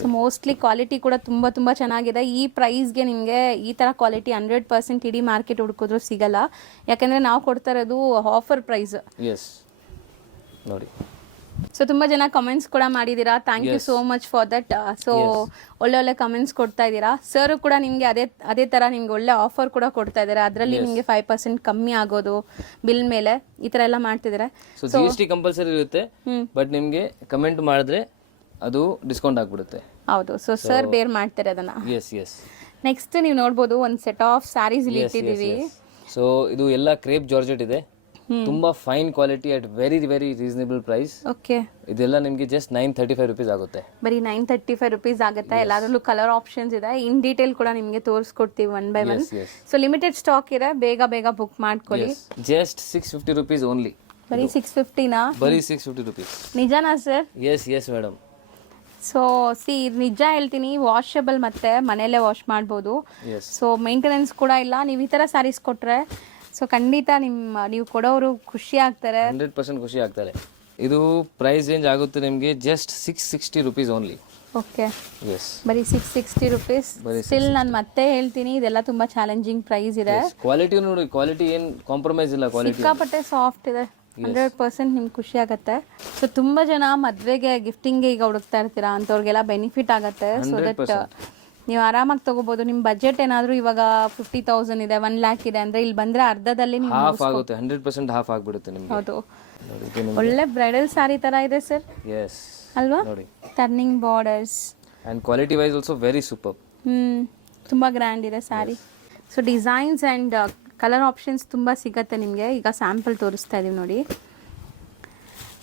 So mostly quality ಕೂಡ ತುಂಬ ಚೆನ್ನಾಗಿದೆ. ಈ ಪ್ರೈಸ್ಗೆ ನಿಮಗೆ ಈ ಥರ ಕ್ವಾಲಿಟಿ 100% ಇಡೀ ಮಾರ್ಕೆಟ್ ಹುಡುಕಿದ್ರು ಸಿಗಲ್ಲ. ಯಾಕಂದರೆ ನಾವು ಕೊಡ್ತಾ ಇರೋದು ಆಫರ್ ಪ್ರೈಸ್. ಎಸ್ ನೋಡಿ. ಸೊ ತುಂಬ ಜನ ಕಮೆಂಟ್ಸ್ ಕೂಡ ಮಾಡಿದ್ದೀರಾ. Thank you so much for that. So ಒಳ್ಳೆ ಕಮೆಂಟ್ಸ್ ಕೊಡ್ತಾ ಇದ್ದೀರಾ. ಸರ್ ಕೂಡ ನಿಮಗೆ ಅದೇ ಥರ ನಿಮ್ಗೆ ಒಳ್ಳೆ ಆಫರ್ ಕೂಡ ಕೊಡ್ತಾ ಇದ್ದಾರೆ. ಅದರಲ್ಲಿ ನಿಮಗೆ 5% ಕಮ್ಮಿ ಆಗೋದು ಬಿಲ್ ಮೇಲೆ ಈ ಥರ ಎಲ್ಲ ಮಾಡ್ತಿದ್ದಾರೆ. ಸೊ GST ಕಂಪಲ್ಸರಿ ಇರುತ್ತೆ, ಬಟ್ ನಿಮಗೆ ಕಮೆಂಟ್ ಮಾಡಿದ್ರೆ ಅದು ಡಿಸ್ಕೌಂಟ್ ಆಗ್ಬಿಡುತ್ತೆ. ಹೌದು. ಸೊ ಸರ್ ಬೇರ್ ಮಾಡ್ತಾರೆ ಅದನ್ನ. ಎಸ್. ನೆಕ್ಸ್ಟ್ ನೀವು ನೋಡ್ಬೋದು ಒಂದು ಸೆಟ್ ಆಫ್ ಸ್ಯಾರೀಸ್ ಇಲ್ಲಿ ಇಟ್ಟಿದ್ದೀವಿ. ಸೊ ಇದು ಎಲ್ಲ ಕ್ರೇಪ್ ಜಾರ್ಜೆಟ್ ಇದೆ, ತುಂಬಾ fine quality at very reasonable price. Okay. ಇದೆಲ್ಲ ನಿಮಗೆ ಜಸ್ಟ್ 935 rupees ಆಗುತ್ತೆ. ಬರೀ 935 rupees ಆಗುತ್ತೆ. ಎಲ್ಲಾದ್ರಲ್ಲೂ ಕಲರ್ ಆಪ್ಷನ್ಸ್ ಇದೆ. ಇನ್ ಡೀಟೇಲ್ ಕೂಡ ನಿಮಗೆ ತೋರಿಸ್ಕೊಡ್ತೀವಿ one by one. So limited stock ಇದೆ, ಬೇಗ ಬುಕ್ ಮಾಡ್ಕೊಳ್ಳಿ. Just 650 rupees only. ಬರೀ 650ನಾ? ಬರೀ 650 rupees. ನಿಜನಾ ಸರ್? Yes madam. ಸೊ ನಿಜ ಹೇಳ್ತೀನಿ, ವಾಷಬಲ್ ಮತ್ತೆ ಮನೆಯಲ್ಲೇ ವಾಶ್ ಮಾಡ್ಬೋದು. ಸೊ ಮೇಂಟೆನೆನ್ಸ್ ಕೂಡ ಇಲ್ಲ. ನೀವು ಈ ಥರ ಸ್ಯಾರೀಸ್ ಕೊಟ್ಟರೆ ಸೊ ಖಂಡಿತ ನೀವು ಕೊಡೋರು ಖುಷಿ ಆಗ್ತಾರೆ, 100% ಖುಷಿ ಆಗ್ತಾರೆ. ಇದು ಪ್ರೈಸ್ ರೇಂಜ್ ಆಗುತ್ತೆ ನಿಮಗೆ just 660 rupees only. Okay. Yes, ಬರೀ 660 rupees. ಸ್ಟಿಲ್ ನಾನು ಮತ್ತೆ ಹೇಳ್ತೀನಿ, ಇದೆಲ್ಲ ತುಂಬಾ ಚಾಲೆಂಜಿಂಗ್ ಪ್ರೈಸ್ ಇದೆ. ಕ್ವಾಲಿಟಿ ನೋಡಿ, ಕ್ವಾಲಿಟಿ ಏನು ಕಾಂಪ್ರಮೈಸ್ ಇಲ್ಲ. ಕ್ವಾಲಿಟಿ ಸಿಕ್ಕಾಪಟ್ಟೆ ಸಾಫ್ಟ್ ಇದೆ. 100% ನಿಮ್ಗೆ ಖುಷಿ ಆಗುತ್ತೆ. ಸೊ ತುಂಬಾ ಜನ ಮದ್ವೆಗೆ ಗಿಫ್ಟಿಂಗ್ಗೆ ಈಗ ಹುಡುಕ್ತಾ ಇರ್ತೀರಾ, ಅಂಥವ್ರಿಗೆಲ್ಲ ಬೆನಿಫಿಟ್ ಆಗುತ್ತೆ. ಸೊ ದಟ್ ನೀವು ಆರಾಮಾಗಿ ತಗೋಬಹುದು. ನಿಮ್ಮ ಬಜೆಟ್ ಏನಾದರೂ ಇವಾಗ 50,000 ಇದೆ, 1 lakh ಇದೆ ಅಂದ್ರೆ ಇಲ್ಲಿ ಬಂದ್ರೆ ಅರ್ಧದಲ್ಲಿ ನೀವು ಹಾಫ್ ಆಗುತ್ತೆ. 100% ಹಾಫ್ ಆಗ್ಬಿಡುತ್ತೆ ನಿಮಗೆ. ಹೌದು. ಒಳ್ಳೆ ಬ್ರೈಡಲ್ ಸ್ಯಾರಿ ತರ ಇದೆ ಸರ್. ಎಸ್ ಅಲ್ವಾ? ನೋಡಿ, turning borders and quality wise also very super. ತುಂಬಾ ಗ್ರ್ಯಾಂಡ್ ಇದೆ sari. So designs and colour options ತುಂಬಾ ಸಿಗತ್ತೆ ನಿಮಗೆ. ಈಗ ಸ್ಯಾಂಪಲ್ ತೋರಿಸ್ತಾ ಇದೀವಿ ನೋಡಿ.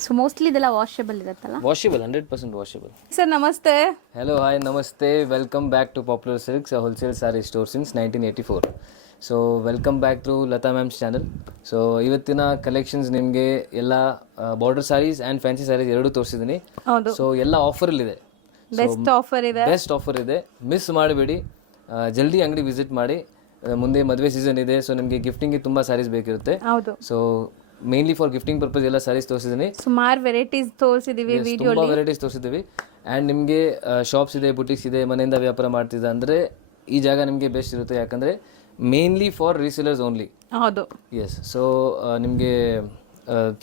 ಸೊ ಮೋಸ್ಟ್ಲಿ ಇದೆಲ್ಲ ವಾಷಬಲ್ ಇರುತ್ತಲ್ಲ? Washable, 100% washable. ಸರ್ ನಮಸ್ತೆ. ಹೆಲೋ, ಹಾಯ್, ನಮಸ್ತೆ. Welcome back to Popular Silks, wholesale sari store since 1984. So welcome back to Lata ma'am's channel. So ಇವತ್ತಿನ ಕಲೆಕ್ಷನ್ಸ್ ನಿಮಗೆ ಎಲ್ಲ border saris and fancy saris ಎರಡೂ ತೋರಿಸಿದ್ದೀನಿ. ಹೌದು. ಸೊ ಎಲ್ಲ ಆಫರಲ್ಲಿದೆ, ಬೆಸ್ಟ್ ಆಫರ್ ಇದೆ. ಮಿಸ್ ಮಾಡಬೇಡಿ, ಜಲ್ದಿ ಅಂಗಡಿ ವಿಸಿಟ್ ಮಾಡಿ. ಮುಂದೆ ಮದುವೆ ಸೀಸನ್ ಇದೆ, ಸೊ ನಿಮಗೆ ಗಿಫ್ಟಿಂಗ್ಗೆ ತುಂಬ ಸ್ಯಾರೀಸ್ ಬೇಕಿರುತ್ತೆ. ಹೌದು. So mainly for gifting purpose ಎಲ್ಲ ಸ್ಯಾರೀಸ್ ತೋರಿಸಿದ್ದೀನಿ. ಸುಮಾರು ವೆರೈಟೀಸ್ ತೋರಿಸಿದೀವಿ ವಿಡಿಯೋಲಿ. ತುಂಬಾ ವೆರೈಟೀಸ್ ತೋರಿಸಿದ್ದೀವಿ. ಆ್ಯಂಡ್ ನಿಮಗೆ ಶಾಪ್ಸ್ ಇದೆ, ಬುಟಿಕ್ಸ್ ಇದೆ, ಮನೆಯಿಂದ ವ್ಯಾಪಾರ ಮಾಡ್ತಿದ್ದೆ ಅಂದರೆ ಈ ಜಾಗ ನಿಮಗೆ ಬೆಸ್ಟ್ ಇರುತ್ತೆ. ಯಾಕಂದರೆ ಮೇನ್ಲಿ ಫಾರ್ ರೀಸೇಲರ್ಸ್ ಓನ್ಲಿ. ಹೌದು. ಎಸ್. ಸೊ ನಿಮಗೆ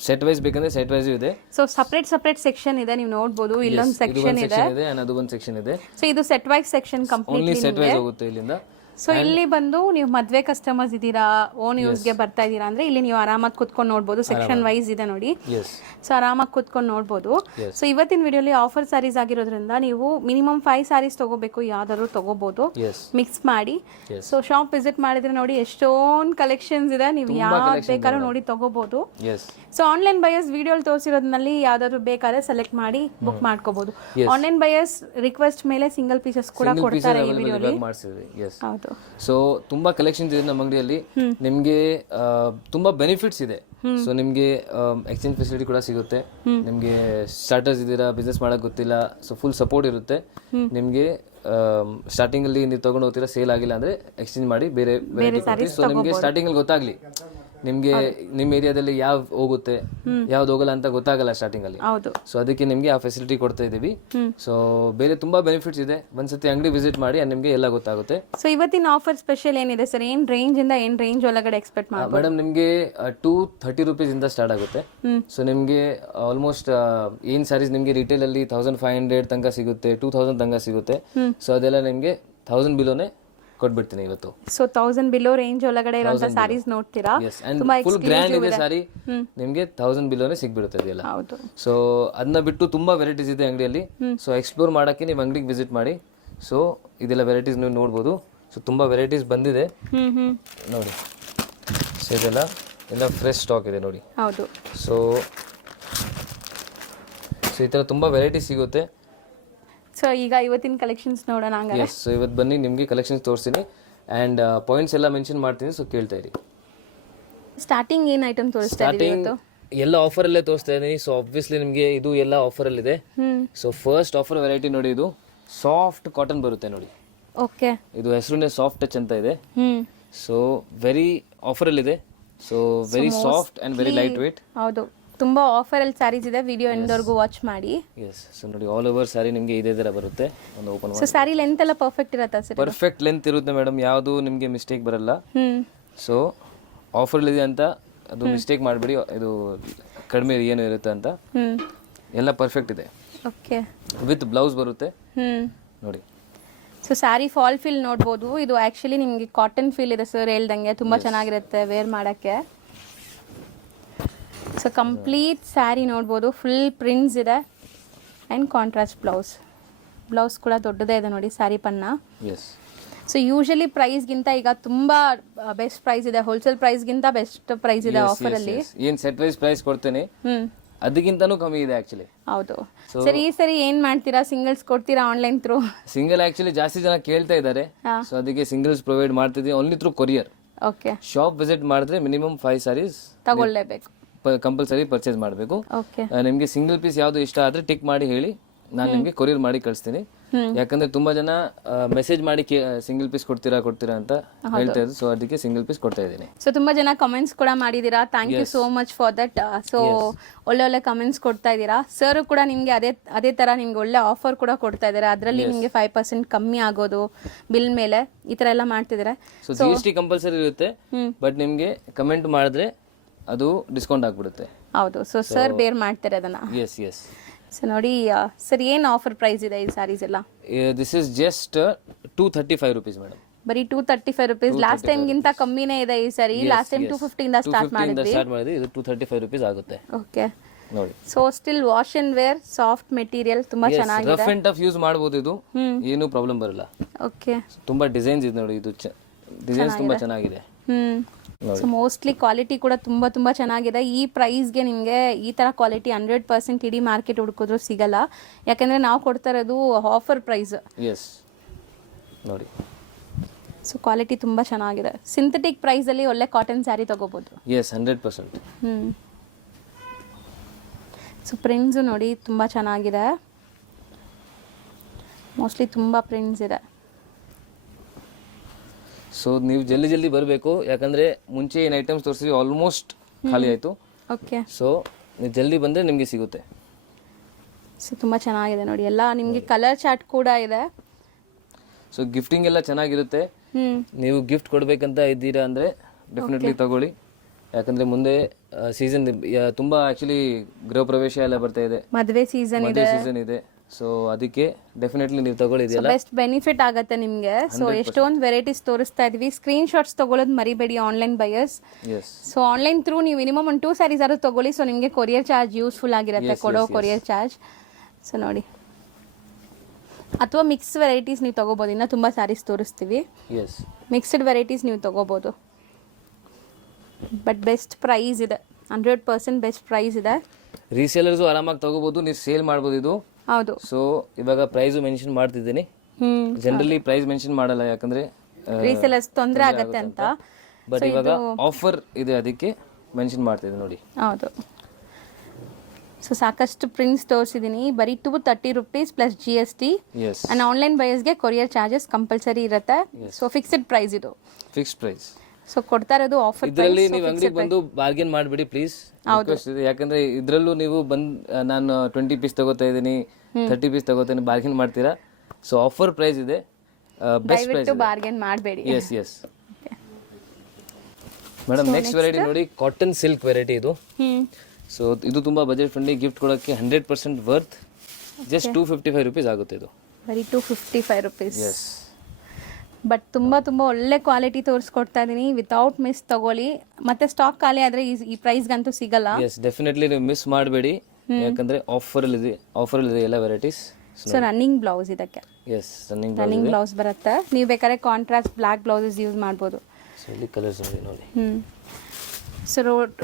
ಸೆಟ್ ವೈಸ್ ಬೇಕಂದ್ರೆ ಸೆಟ್ ವೈಸ್ ಇದೆ. ಸೊ ಸೆಪರೇಟ್ ಸೆಕ್ಷನ್ ಇದೆ, ನೀವು ನೋಡಬಹುದು. ಇಲ್ಲೊಂದು ಸೆಕ್ಷನ್ ಇದೆ, ಅದು ಒಂದು ಸೆಕ್ಷನ್ ಇದೆ. ಸೊ ಇದು set wise section completely only set wise ಹೋಗುತ್ತೆ ಇಲ್ಲಿಂದ. ಸೊ ಇಲ್ಲಿ ಬಂದು ನೀವು ಮದ್ವೆ ಕಸ್ಟಮರ್ಸ್ ಇದ್ದೀರಾ, ಓನ್ ಯೂಸ್ಗೆ ಬರ್ತಾ ಇದ್ದೀರಾ ಅಂದ್ರೆ ಇಲ್ಲಿ ನೀವು ಆರಾಮಾಗಿ ಕುತ್ಕೊಂಡು ನೋಡ್ಬೋದು. ಸೆಕ್ಷನ್ ವೈಸ್ ಇದೆ ನೋಡಿ. ಸೊ ಆರಾಮಾಗಿ ಕುತ್ಕೊಂಡು ನೋಡ್ಬೋದು. ಸೊ ಇವತ್ತಿನ ವಿಡಿಯೋಲಿ ಆಫರ್ ಸ್ಯಾರೀಸ್ ಆಗಿರೋದ್ರಿಂದ ನೀವು ಮಿನಿಮಮ್ 5 ಸ್ಯಾರೀಸ್ ತಗೋಬೇಕು, ಯಾವ್ದಾದ್ರು ತಗೋಬಹುದು ಮಿಕ್ಸ್ ಮಾಡಿ. ಸೊ ಶಾಪ್ ವಿಸಿಟ್ ಮಾಡಿದ್ರೆ ನೋಡಿ ಎಷ್ಟೊಂದು ಕಲೆಕ್ಷನ್ಸ್ ಇದೆ, ನೀವು ಯಾವ್ದು ಬೇಕಾದ್ರೂ ನೋಡಿ ತಗೋಬಹುದು. ಸೊ ಆನ್ಲೈನ್ ಬಯರ್ಸ್ ವಿಡಿಯೋ ತೋರಿಸಿರೋದ್ರಲ್ಲಿ ಯಾವ್ದಾದ್ರು ಬೇಕಾದ್ರೆ ಸೆಲೆಕ್ಟ್ ಮಾಡಿ ಬುಕ್ ಮಾಡ್ಕೋಬಹುದು. ಆನ್ಲೈನ್ ಬಯರ್ಸ್ ರಿಕ್ವೆಸ್ಟ್ ಮೇಲೆ ಸಿಂಗಲ್ ಪೀಸಸ್ ಕೂಡ ಕೊಡ್ತಾರೆ ಈ ವಿಡಿಯೋಲಿ. ಹೌದು. ಸೊ ತುಂಬಾ ಕಲೆಕ್ಷನ್ಸ್ ಇದೆ ನಮ್ಮ ಅಂಗಡಿಯಲ್ಲಿ. ನಿಮ್ಗೆ ತುಂಬಾ ಬೆನಿಫಿಟ್ಸ್ ಇದೆ. ಸೊ ನಿಮ್ಗೆ ಎಕ್ಸ್ಚೇಂಜ್ ಫೆಸಿಲಿಟಿ ಕೂಡ ಸಿಗುತ್ತೆ. ನಿಮ್ಗೆ ಸ್ಟಾರ್ಟರ್ಸ್ ಇದ್ದೀರಾ, ಬಿಸ್ನೆಸ್ ಮಾಡಕ್ ಗೊತ್ತಿಲ್ಲ, ಸೊ ಫುಲ್ ಸಪೋರ್ಟ್ ಇರುತ್ತೆ ನಿಮ್ಗೆ. ಸ್ಟಾರ್ಟಿಂಗ್ ಅಲ್ಲಿ ನೀವು ತಗೊಂಡು ಹೋಗ್ತೀರಾ, ಸೇಲ್ ಆಗಿಲ್ಲ ಅಂದ್ರೆ ಎಕ್ಸ್ಚೇಂಜ್ ಮಾಡಿ ಬೇರೆ ವೆರೈಟಿ. ಸೊ ನಿಮ್ಗೆ ಸ್ಟಾರ್ಟಿಂಗ್ ಅಲ್ಲಿ ಗೊತ್ತಾಗ್ಲಿ ನಿಮ್ಗೆ ನಿಮ್ಮ ಏರಿಯಾದಲ್ಲಿ ಯಾವ ಹೋಗುತ್ತೆ ಯಾವ್ದು ಹೋಗಲ್ಲ ಅಂತ ಗೊತ್ತಾಗಲ್ಲ ಸ್ಟಾರ್ಟಿಂಗ್ ಅಲ್ಲಿ. ಸೊ ಅದಕ್ಕೆ ನಿಮ್ಗೆ ಆ ಫೆಸಿಲಿಟಿ ಕೊಡ್ತಾ ಇದೀವಿ. ಸೊ ಬೇರೆ ತುಂಬಾ ಬೆನಿಫಿಟ್ಸ್ ಇದೆ, ಒಂದ್ಸತಿ ಅಂಗಡಿ ವಿಸಿಟ್ ಮಾಡಿ ನಿಮ್ಗೆ ಎಲ್ಲ ಗೊತ್ತಾಗುತ್ತೆ. ಸೊ ಇವತ್ತಿನ ಆಫರ್ ಸ್ಪೆಷಲ್ ಏನಿದೆ ಸರ್? ಏನ್ ರೇಂಜ್ ಇಂದ ಏನ್ ರೇಂಜ್ ಒಳಗಡೆ ಎಕ್ಸ್ಪೆಕ್ಟ್ ಮಾಡಬಹುದು? ಮೇಡಮ್ ನಿಮ್ಗೆ 230 rupees ಇಂದ ಸ್ಟಾರ್ಟ್ ಆಗುತ್ತೆ. ಸೊ ನಿಮ್ಗೆ ಆಲ್ಮೋಸ್ಟ್ ಏನ್ ಸ್ಯಾರೀಸ್ ನಿಮ್ಗೆ ರಿಟೇಲ್ ಅಲ್ಲಿ 1500 ತನಕ ಸಿಗುತ್ತೆ, 2000 ತನಕ ಸಿಗುತ್ತೆ. ಸೊ ಅದೆಲ್ಲ ನಿಮ್ಗೆ 1000 ಬಿಲೋನೆ ಕೊಟ್ಬಿಡ್ತೀನಿ ಇವತ್ತು. ಸೊ 1000 ಬಿಲೋ ರೇಂಜ್ ಒಳಗಡೆ ಇರುವಂತ ಸ್ಯಾರೀಸ್ ನೋಡ್ತೀರಾ? ತುಂಬಾ ಫುಲ್ ಗ್ರ್ಯಾಂಡ್ ಇದೆ ಸ್ಯಾರಿ, ನಿಮ್ಗೆ 1000 ಬಿಲೋನೆ ಸಿಗ್ಬಿಡುತ್ತೆ ಇದೆಲ್ಲ. ಸೊ ಅದನ್ನ ಬಿಟ್ಟು ತುಂಬಾ ವೆರೈಟೀಸ್ ಇದೆ ಅಂಗಡಿಯಲ್ಲಿ. ಸೊ ಎಕ್ಸ್ಪ್ಲೋರ್ ಮಾಡಕ್ಕೆ ನೀವು ಅಂಗಡಿಗೆ ವಿಸಿಟ್ ಮಾಡಿ. ಸೊ ಇದೆಲ್ಲ ವೆರೈಟೀಸ್ ನೀವು ನೋಡ್ಬೋದು. ಸೊ ತುಂಬಾ ವೆರೈಟೀಸ್ ಬಂದಿದೆ ನೋಡಿ. ಸೊ ಇದೆಲ್ಲ ಫ್ರೆಶ್ ಸ್ಟಾಕ್ ಇದೆ ನೋಡಿ. ಸೊ ಈ ತರ ತುಂಬಾ ವೆರೈಟೀಸ್ ಸಿಗುತ್ತೆ. ಸೊ ಈಗ ಇವತ್ತಿನ ಕಲೆಕ್ಷನ್ಸ್ ನೋಡೋಣ ಹಂಗಾರೆ. ಸೊ ಇವತ್ತು ಬನ್ನಿ, ನಿಮಗೆ ಕಲೆಕ್ಷನ್ಸ್ ತೋರಿಸ್ತೀನಿ ಆ್ಯಂಡ್ ಪಾಯಿಂಟ್ಸ್ ಎಲ್ಲ ಮೆನ್ಷನ್ ಮಾಡ್ತೀನಿ. ಸೊ ಕೇಳ್ತಾ ಇರಿ. ಸ್ಟಾರ್ಟಿಂಗ್ ಏನು ಐಟಮ್ ತೋರಿಸ್ತಾ ಇದ್ದೀವಿ ಇವತ್ತು? ಎಲ್ಲ ಆಫರಲ್ಲೇ ತೋರಿಸ್ತಾ ಇದ್ದೀನಿ. ಸೊ ಆಬ್ವಿಯಸ್ಲಿ ನಿಮಗೆ ಇದು ಎಲ್ಲ ಆಫರಲ್ಲಿದೆ. ಸೊ ಫಸ್ಟ್ ಆಫರ್ ವೆರೈಟಿ ನೋಡಿ, ಇದು ಸಾಫ್ಟ್ ಕಾಟನ್ ಬರುತ್ತೆ ನೋಡಿ. ಓಕೆ. ಇದು ಹೆಸರುನೇ ಸಾಫ್ಟ್ ಟಚ್ ಅಂತ ಇದೆ. ಸೊ ವೆರಿ ಆಫರಲ್ಲಿದೆ. So very soft and very light weight. ಹೌದು. ತುಂಬ ಆಫರಲ್ಲಿ ಸ್ಯಾರೀಸ್ ಇದೆ, ವಿಡಿಯೋ ಎಂಡ್ವರೆಗೂ ವಾಚ್ ಮಾಡಿ. ಎಸ್. ಸೊ ನೋಡಿ ಆಲ್ ಓವರ್ ಸ್ಯಾರಿ ನಿಮಗೆ ಇದೇ ಥರ ಬರುತ್ತೆ. ಒಂದು ಓಪನ್ ಸೊ ಸ್ಯಾರಿ ಲೆಂತ್ ಎಲ್ಲ ಪರ್ಫೆಕ್ಟ್ ಇರತ್ತಾ ಸರ್? ಪರ್ಫೆಕ್ಟ್ ಲೆಂತ್ ಇರುತ್ತೆ ಮೇಡಮ್, ಯಾವುದು ನಿಮಗೆ ಮಿಸ್ಟೇಕ್ ಬರಲ್ಲ. ಸೊ ಆಫರ್ ಇದೆ ಅಂತ ಅದು ಮಿಸ್ಟೇಕ್ ಮಾಡಬೇಡಿ, ಇದು ಕಡಿಮೆ ಏನು ಇರುತ್ತೆ ಅಂತ. ಎಲ್ಲ ಪರ್ಫೆಕ್ಟ್ ಇದೆ. ಓಕೆ. ವಿತ್ ಬ್ಲೌಸ್ ಬರುತ್ತೆ ನೋಡಿ. ಸೊ ಸ್ಯಾರಿ ಫಾಲ್ ಫೀಲ್ ನೋಡ್ಬೋದು. ಇದು ಆ್ಯಕ್ಚುಲಿ ನಿಮಗೆ ಕಾಟನ್ ಫೀಲ್ ಇದೆ ಸರ್ ಹೇಳ್ದಂಗೆ, ತುಂಬ ಚೆನ್ನಾಗಿರುತ್ತೆ ವೇರ್ ಮಾಡೋಕ್ಕೆ. ಸೊ ಕಂಪ್ಲೀಟ್ ಸ್ಯಾರಿ ನೋಡ್ಬೋದು, ಫುಲ್ ಪ್ರಿಂಟ್ಸ್ ಇದೆ ಆ್ಯಂಡ್ ಕಾಂಟ್ರಾಸ್ಟ್ ಬ್ಲೌಸ್ ಕೂಡ ದೊಡ್ಡದೇ ಇದೆ ನೋಡಿ ಸ್ಯಾರಿ ಪನ್ನ. ಎಸ್. ಸೊ ಯೂಶಲಿ ಪ್ರೈಸ್ಗಿಂತ ಈಗ ತುಂಬ ಬೆಸ್ಟ್ ಪ್ರೈಸ್ ಇದೆ, ಹೋಲ್ಸೇಲ್ ಪ್ರೈಸ್ಗಿಂತ ಬೆಸ್ಟ್ ಪ್ರೈಸ್ ಇದೆ ಆಫರಲ್ಲಿ. ಏನು ಸೆಟ್ ವೈಸ್ ಪ್ರೈಸ್ ಕೊಡ್ತೇನೆ ಅದಕ್ಕಿಂತನೂ ಕಮ್ಮಿ ಇದೆ ಆಕ್ಚುಲಿ. ಹೌದು ಸರ್. ಈ ಸರಿ ಏನ್ ಮಾಡ್ತೀರಾ, ಸಿಂಗಲ್ಸ್ ಕೊಡ್ತೀರಾ ಆನ್ಲೈನ್ ಥ್ರೂ? ಸಿಂಗಲ್ ಆಕ್ಚುಲಿ ಜಾಸ್ತಿ ಜನ ಕೇಳ್ತಾ ಇದ್ದಾರೆ, ಸೊ ಅದಕ್ಕೆ ಸಿಂಗಲ್ಸ್ ಪ್ರೊವೈಡ್ ಮಾಡ್ತಿದ್ದೀವಿ only through courier. Okay. Shop visit ಮಾಡಿದ್ರೆ ಮಿನಿಮಮ್ 5 ಸ್ಯಾರೀಸ್ ತಗೊಳ್ಳೇಬೇಕು, ಕಂಪಲ್ಸರಿ ಪರ್ಚೇಸ್ ಮಾಡಬೇಕು. ಓಕೆ. ನಿಮಗೆ ಸಿಂಗಲ್ ಪೀಸ್ ಯಾವುದು ಇಷ್ಟ ಆದರೆ ಟಿಕ್ ಮಾಡಿ ಹೇಳಿ, ನಾನು ನಿಮಗೆ ಕೊರಿಯರ್ ಮಾಡಿ ಕಳಿಸ್ತೀನಿ. ಯಾಕಂದ್ರೆ ತುಂಬಾ ಜನ ಮೆಸೇಜ್ ಮಾಡಿ ಸಿಂಗಲ್ ಪೀಸ್ ಕೊಡ್ತೀರಾ ಅಂತ ಹೇಳ್ತಾ ಇದ್ರು, ಸೊ ಅದಕ್ಕೆ ಸಿಂಗಲ್ ಪೀಸ್ ಕೊಡ್ತಾ ಇದ್ದೀನಿ. ಸೊ ತುಂಬಾ ಜನ ಕಮೆಂಟ್ಸ್ ಕೂಡ ಮಾಡಿದೀರಾ, thank you so much for that. So ಒಳ್ಳೆ ಕಮೆಂಟ್ಸ್ ಕೊಡ್ತಾ ಇದ್ದೀರಾ. ಸರ್ ಕೂಡ ನಿಮ್ಗೆ ಅದೇ ತರ ನಿಮ್ಗೆ ಒಳ್ಳೆ ಆಫರ್ ಕೂಡ ಕೊಡ್ತಾ ಇದ್ದಾರೆ, ಅದರಲ್ಲಿ ನಿಮ್ಗೆ 5% ಕಮ್ಮಿ ಆಗೋದು ಬಿಲ್ ಮೇಲೆ, ಈ ತರ ಎಲ್ಲ ಮಾಡ್ತಿದ್ದಾರೆ. ಸೊ GST ಕಂಪಲ್ಸರಿ ಇರುತ್ತೆ, ಬಟ್ ನಿಮ್ಗೆ ಕಮೆಂಟ್ ಮಾಡಿದ್ರೆ ಅದು ಡಿಸ್ಕೌಂಟ್ ಆಗ್ಬಿಡುತ್ತೆ. ಹೌದು. ಸೊ ಸರ್ ಬೇರ್ ಮಾಡ್ತಾರೆ ಅದನ್ನ. Yes yes. ಸೊ ನೋಡಿ ಸರ್, ಏನು ಆಫರ್ ಪ್ರೈಸ್ ಇದೆ ಈ ಸ್ಯಾರೀಸ್ ಎಲ್ಲ? This is just 235 rupees madam. ಬರೀ 235 rupees. ಲಾಸ್ಟ್ ಟೈಮ್ ಗಿಂತ ಕಮ್ಮಿನೇ ಇದೆ ಈ ಸಾರಿ. ಲಾಸ್ಟ್ ಟೈಮ್ 250 ಇಂದ ಸ್ಟಾರ್ಟ್ ಮಾಡಿದ್ವಿ, ಇದು 235 rupees ಆಗುತ್ತೆ. ಓಕೆ ನೋಡಿ. So still wash and wear, soft material, ತುಂಬಾ ಚೆನ್ನಾಗಿದೆ. ರಫ್ ಅಂಡ್ ಟಫ್ ಯೂಸ್ ಮಾಡಬಹುದು, ಇದು ಏನು ಪ್ರಾಬ್ಲಮ್ ಬರಲ್ಲ. ಓಕೆ. ತುಂಬಾ ಡಿಸೈನ್ಸ್ ಇದೆ ನೋಡಿ, ಇದು ಡಿಸೈನ್ಸ್ ತುಂಬಾ ಚೆನ್ನಾಗಿದೆ. ಸೊ ಮೋಸ್ಟ್ಲಿ ಕ್ವಾಲಿಟಿ ಕೂಡ ತುಂಬಾ ಚೆನ್ನಾಗಿದೆ. ಈ ಪ್ರೈಸ್ಗೆ ನಿಮಗೆ ಈ ಥರ ಕ್ವಾಲಿಟಿ 100% ಇಡೀ ಮಾರ್ಕೆಟ್ ಹುಡುಕಿದ್ರು ಸಿಗಲ್ಲ, ಯಾಕಂದರೆ ನಾವು ಕೊಡ್ತಾ ಇರೋದು ಆಫರ್ ಪ್ರೈಸ್. ಎಸ್ ನೋಡಿ. ಸೊ ಕ್ವಾಲಿಟಿ ತುಂಬ ಚೆನ್ನಾಗಿದೆ. ಸಿಂಥೆಟಿಕ್ ಪ್ರೈಸಲ್ಲಿ ಒಳ್ಳೆ ಕಾಟನ್ ಸ್ಯಾರಿ ತೊಗೋಬೋದು. ಎಸ್ 100%. ಸೊ ಪ್ರಿಂಟ್ಸು ನೋಡಿ ತುಂಬ ಚೆನ್ನಾಗಿದೆ, ಮೋಸ್ಟ್ಲಿ ತುಂಬ ಪ್ರಿಂಟ್ಸ್ ಇದೆ. ಸೊ ನೀವು ಜಲ್ದಿ ಬರಬೇಕು, ಯಾಕಂದ್ರೆ ಮುಂಚೆ ಏನು ಐಟಮ್ಸ್ ತೋರಿಸಿದ್ವಿ ಆಲ್ಮೋಸ್ಟ್ ಖಾಲಿ ಆಯಿತು. ಓಕೆ. ಸೊ ನೀವು ಜಲ್ದಿ ಬಂದರೆ ನಿಮಗೆ ಸಿಗುತ್ತೆ. ಸೊ ತುಂಬ ಚೆನ್ನಾಗಿದೆ ನೋಡಿ, ಎಲ್ಲ ನಿಮಗೆ ಕಲರ್ ಚಾರ್ಟ್ ಕೂಡ ಇದೆ. ಸೊ ಗಿಫ್ಟಿಂಗ್ ಎಲ್ಲ ಚೆನ್ನಾಗಿರುತ್ತೆ. ನೀವು ಗಿಫ್ಟ್ ಕೊಡಬೇಕಂತ ಇದ್ದೀರಾ ಅಂದರೆ ಡೆಫಿನೆಟ್ಲಿ ತಗೊಳ್ಳಿ, ಯಾಕಂದ್ರೆ ಮುಂದೆ ಸೀಸನ್ ತುಂಬಾ ಆಕ್ಚುಲಿ ಗೃಹ ಪ್ರವೇಶ ಎಲ್ಲ ಬರ್ತಾ ಇದೆ, ಮದುವೆ ಸೀಸನ್ ಇದೆ. ಸೊ ಅದಕ್ಕೆ ಡೆಫಿನೆಟ್ಲಿ ನೀವು ತಗೊಳ್ಳಿದೆಯಲ್ಲ ಬೆಸ್ಟ್ ಬೆನಿಫಿಟ್ ಆಗುತ್ತೆ ನಿಮಗೆ. ಸೊ ಎಷ್ಟೊಂದು ವೆರೈಟೀಸ್ ತೋರಿಸ್ತಾ ಇದೀವಿ. ಸ್ಕ್ರೀನ್ ಶಾಟ್ಸ್ ತಗೊಳ್ಳೋದು ಮರಿಬೇಡಿ online buyers. So online through ನೀವು ಮಿನಿಮಮ್ ಒಂದು 2 ಸ್ಯಾರೀಸ್ ಆದ್ರೂ ತಗೊಳ್ಳಿ. ಸೊ ನಿಮಗೆ ಕೊರಿಯರ್ ಚಾರ್ಜ್ ಯೂಸ್ಫುಲ್ ಆಗಿರುತ್ತೆ, ಕೊಡೋ ಕೊರಿಯರ್ ಚಾರ್ಜ್. ಸೊ ನೋಡಿ, ಅಥವಾ ಮಿಕ್ಸ್ ವೆರೈಟೀಸ್ ನೀವು ತಗೋಬೋದು. ಇನ್ನು ತುಂಬ ಸ್ಯಾರೀಸ್ ತೋರಿಸ್ತೀವಿ, ಮಿಕ್ಸ್ಡ್ ವೆರೈಟೀಸ್ ನೀವು ತಗೋಬೋದು. ಬಟ್ ಬೆಸ್ಟ್ ಪ್ರೈಸ್ ಇದೆ, 100% ಬೆಸ್ಟ್ ಪ್ರೈಸ್ ಇದೆ. ರೀಸೇಲರ್ಸು ಆರಾಮಾಗಿ ತಗೋಬಹುದು, ನೀವು ಸೇಲ್ ಮಾಡ್ಬೋದು ಇದು. ಹೌದು. ಸೊ ಇವಾಗ ಪ್ರೈಸ್ ಮೆನ್ಷನ್ ಮಾಡ್ತಿದ್ದೀನಿ, ಜನರಲಿ ಪ್ರೈಸ್ ಮೆನ್ಷನ್ ಮಾಡಲ್ಲ ಯಾಕಂದ್ರೆ ರೀಸೇಲರ್ಸ್ ತೊಂದರೆ ಆಗುತ್ತೆ ಅಂತ. ಬಟ್ ಇವಾಗ ಆಫರ್ ಇದೆ ಅದಕ್ಕೆ ಮೆನ್ಷನ್ ಮಾಡ್ತಿದ್ದೀನಿ ನೋಡಿ. ಹೌದು. ಸೊ ಸಾಕಷ್ಟು ಪ್ರಿಂಟ್ಸ್ ತೋರಿಸಿದ್ದೀನಿ, ಬರೀ 230 rupees plus GST. And online ಬಯರ್ಸ್ಗೆ ಕೊರಿಯರ್ ಚಾರ್ಜಸ್ ಕಂಪಲ್ಸರಿ ಇರುತ್ತೆ. ಸೊ ಫಿಕ್ಸ್ಡ್ ಪ್ರೈಸ್ ಇದು, ಫಿಕ್ಸ್ಡ್ ಪ್ರೈಸ್. ಸೊ ಕೊಡ್ತಾ ಇರೋದು ಆಫರ್. ಇದರಲ್ಲಿ ನೀವು ಅಂಗಡಿಗೆ ಬಂದು ಬಾರ್ಗೇನ್ ಮಾಡಬೇಡಿ ಪ್ಲೀಸ್, ಯಾಕಂದ್ರೆ ಇದರಲ್ಲೂ ನೀವು ನಾನು 20 ಪೀಸ್ ತಗೋತಾ ಇದ್ದೀನಿ, 30 ಪೀಸ್ ತಗೋತೀನಿ, ಬಾರ್ಗೇನ್ ಮಾಡ್ತೀರಾ. ಸೊ ಆಫರ್ ಪ್ರೈಸ್ ಇದೆ, ಬೆಸ್ಟ್ ಪ್ರೈಸ್, ಬಾರ್ಗೇನ್ ಮಾಡಬೇಡಿ. Yes madam. ನೆಕ್ಸ್ಟ್ ವೆರೈಟಿ ನೋಡಿ, ಕಾಟನ್ ಸಿಲ್ಕ್ ವೆರೈಟಿ ಇದು. ಸೊ ಇದು ತುಂಬಾ ಬಜೆಟ್ ಫ್ರೆಂಡ್ಲಿ, ಗಿಫ್ಟ್ ಕೊಡೋಕ್ಕೆ 100% ವರ್ತ್. ಜಸ್ಟ್ 255 rupees ಆಗುತ್ತೆ ಇದು, ಬರೀ 255 rupees. ಬಟ್ ತುಂಬ ಒಳ್ಳೆ ಕ್ವಾಲಿಟಿ ತೋರಿಸ್ಕೊಡ್ತಾ ಇದ್ದೀನಿ. ವಿತೌಟ್ ಮಿಸ್ ತಗೊಳ್ಳಿ, ಮತ್ತೆ ಸ್ಟಾಕ್ ಖಾಲಿ ಆದರೆ ಈ ಪ್ರೈಸ್ಗಂತೂ ಸಿಗಲ್ಲ. ಎಸ್ ಡೆಫಿನೆಟ್ಲಿ ನೀವು ಮಿಸ್ ಮಾಡಬೇಡಿ, ಯಾಕಂದ್ರೆ ಆಫರಲ್ಲಿ ಇದೆ ಎಲ್ಲ ವೆರೈಟೀಸ್. ಸೊ ರನ್ನಿಂಗ್ ಬ್ಲೌಸ್ ಇದಕ್ಕೆ. ಎಸ್ ರನ್ನಿಂಗ್ ಬ್ಲೌಸ್ ಬರುತ್ತೆ. ನೀವು ಬೇಕಾದ್ರೆ ಕಾಂಟ್ರಾಸ್ಟ್ ಬ್ಲ್ಯಾಕ್ ಬ್ಲೌಸಸ್ ಯೂಸ್ ಮಾಡ್ಬೋದು. ಸೊ ಇಲ್ಲಿ ಕಲರ್ಸ್ ನೋಡಿ. ಸೊ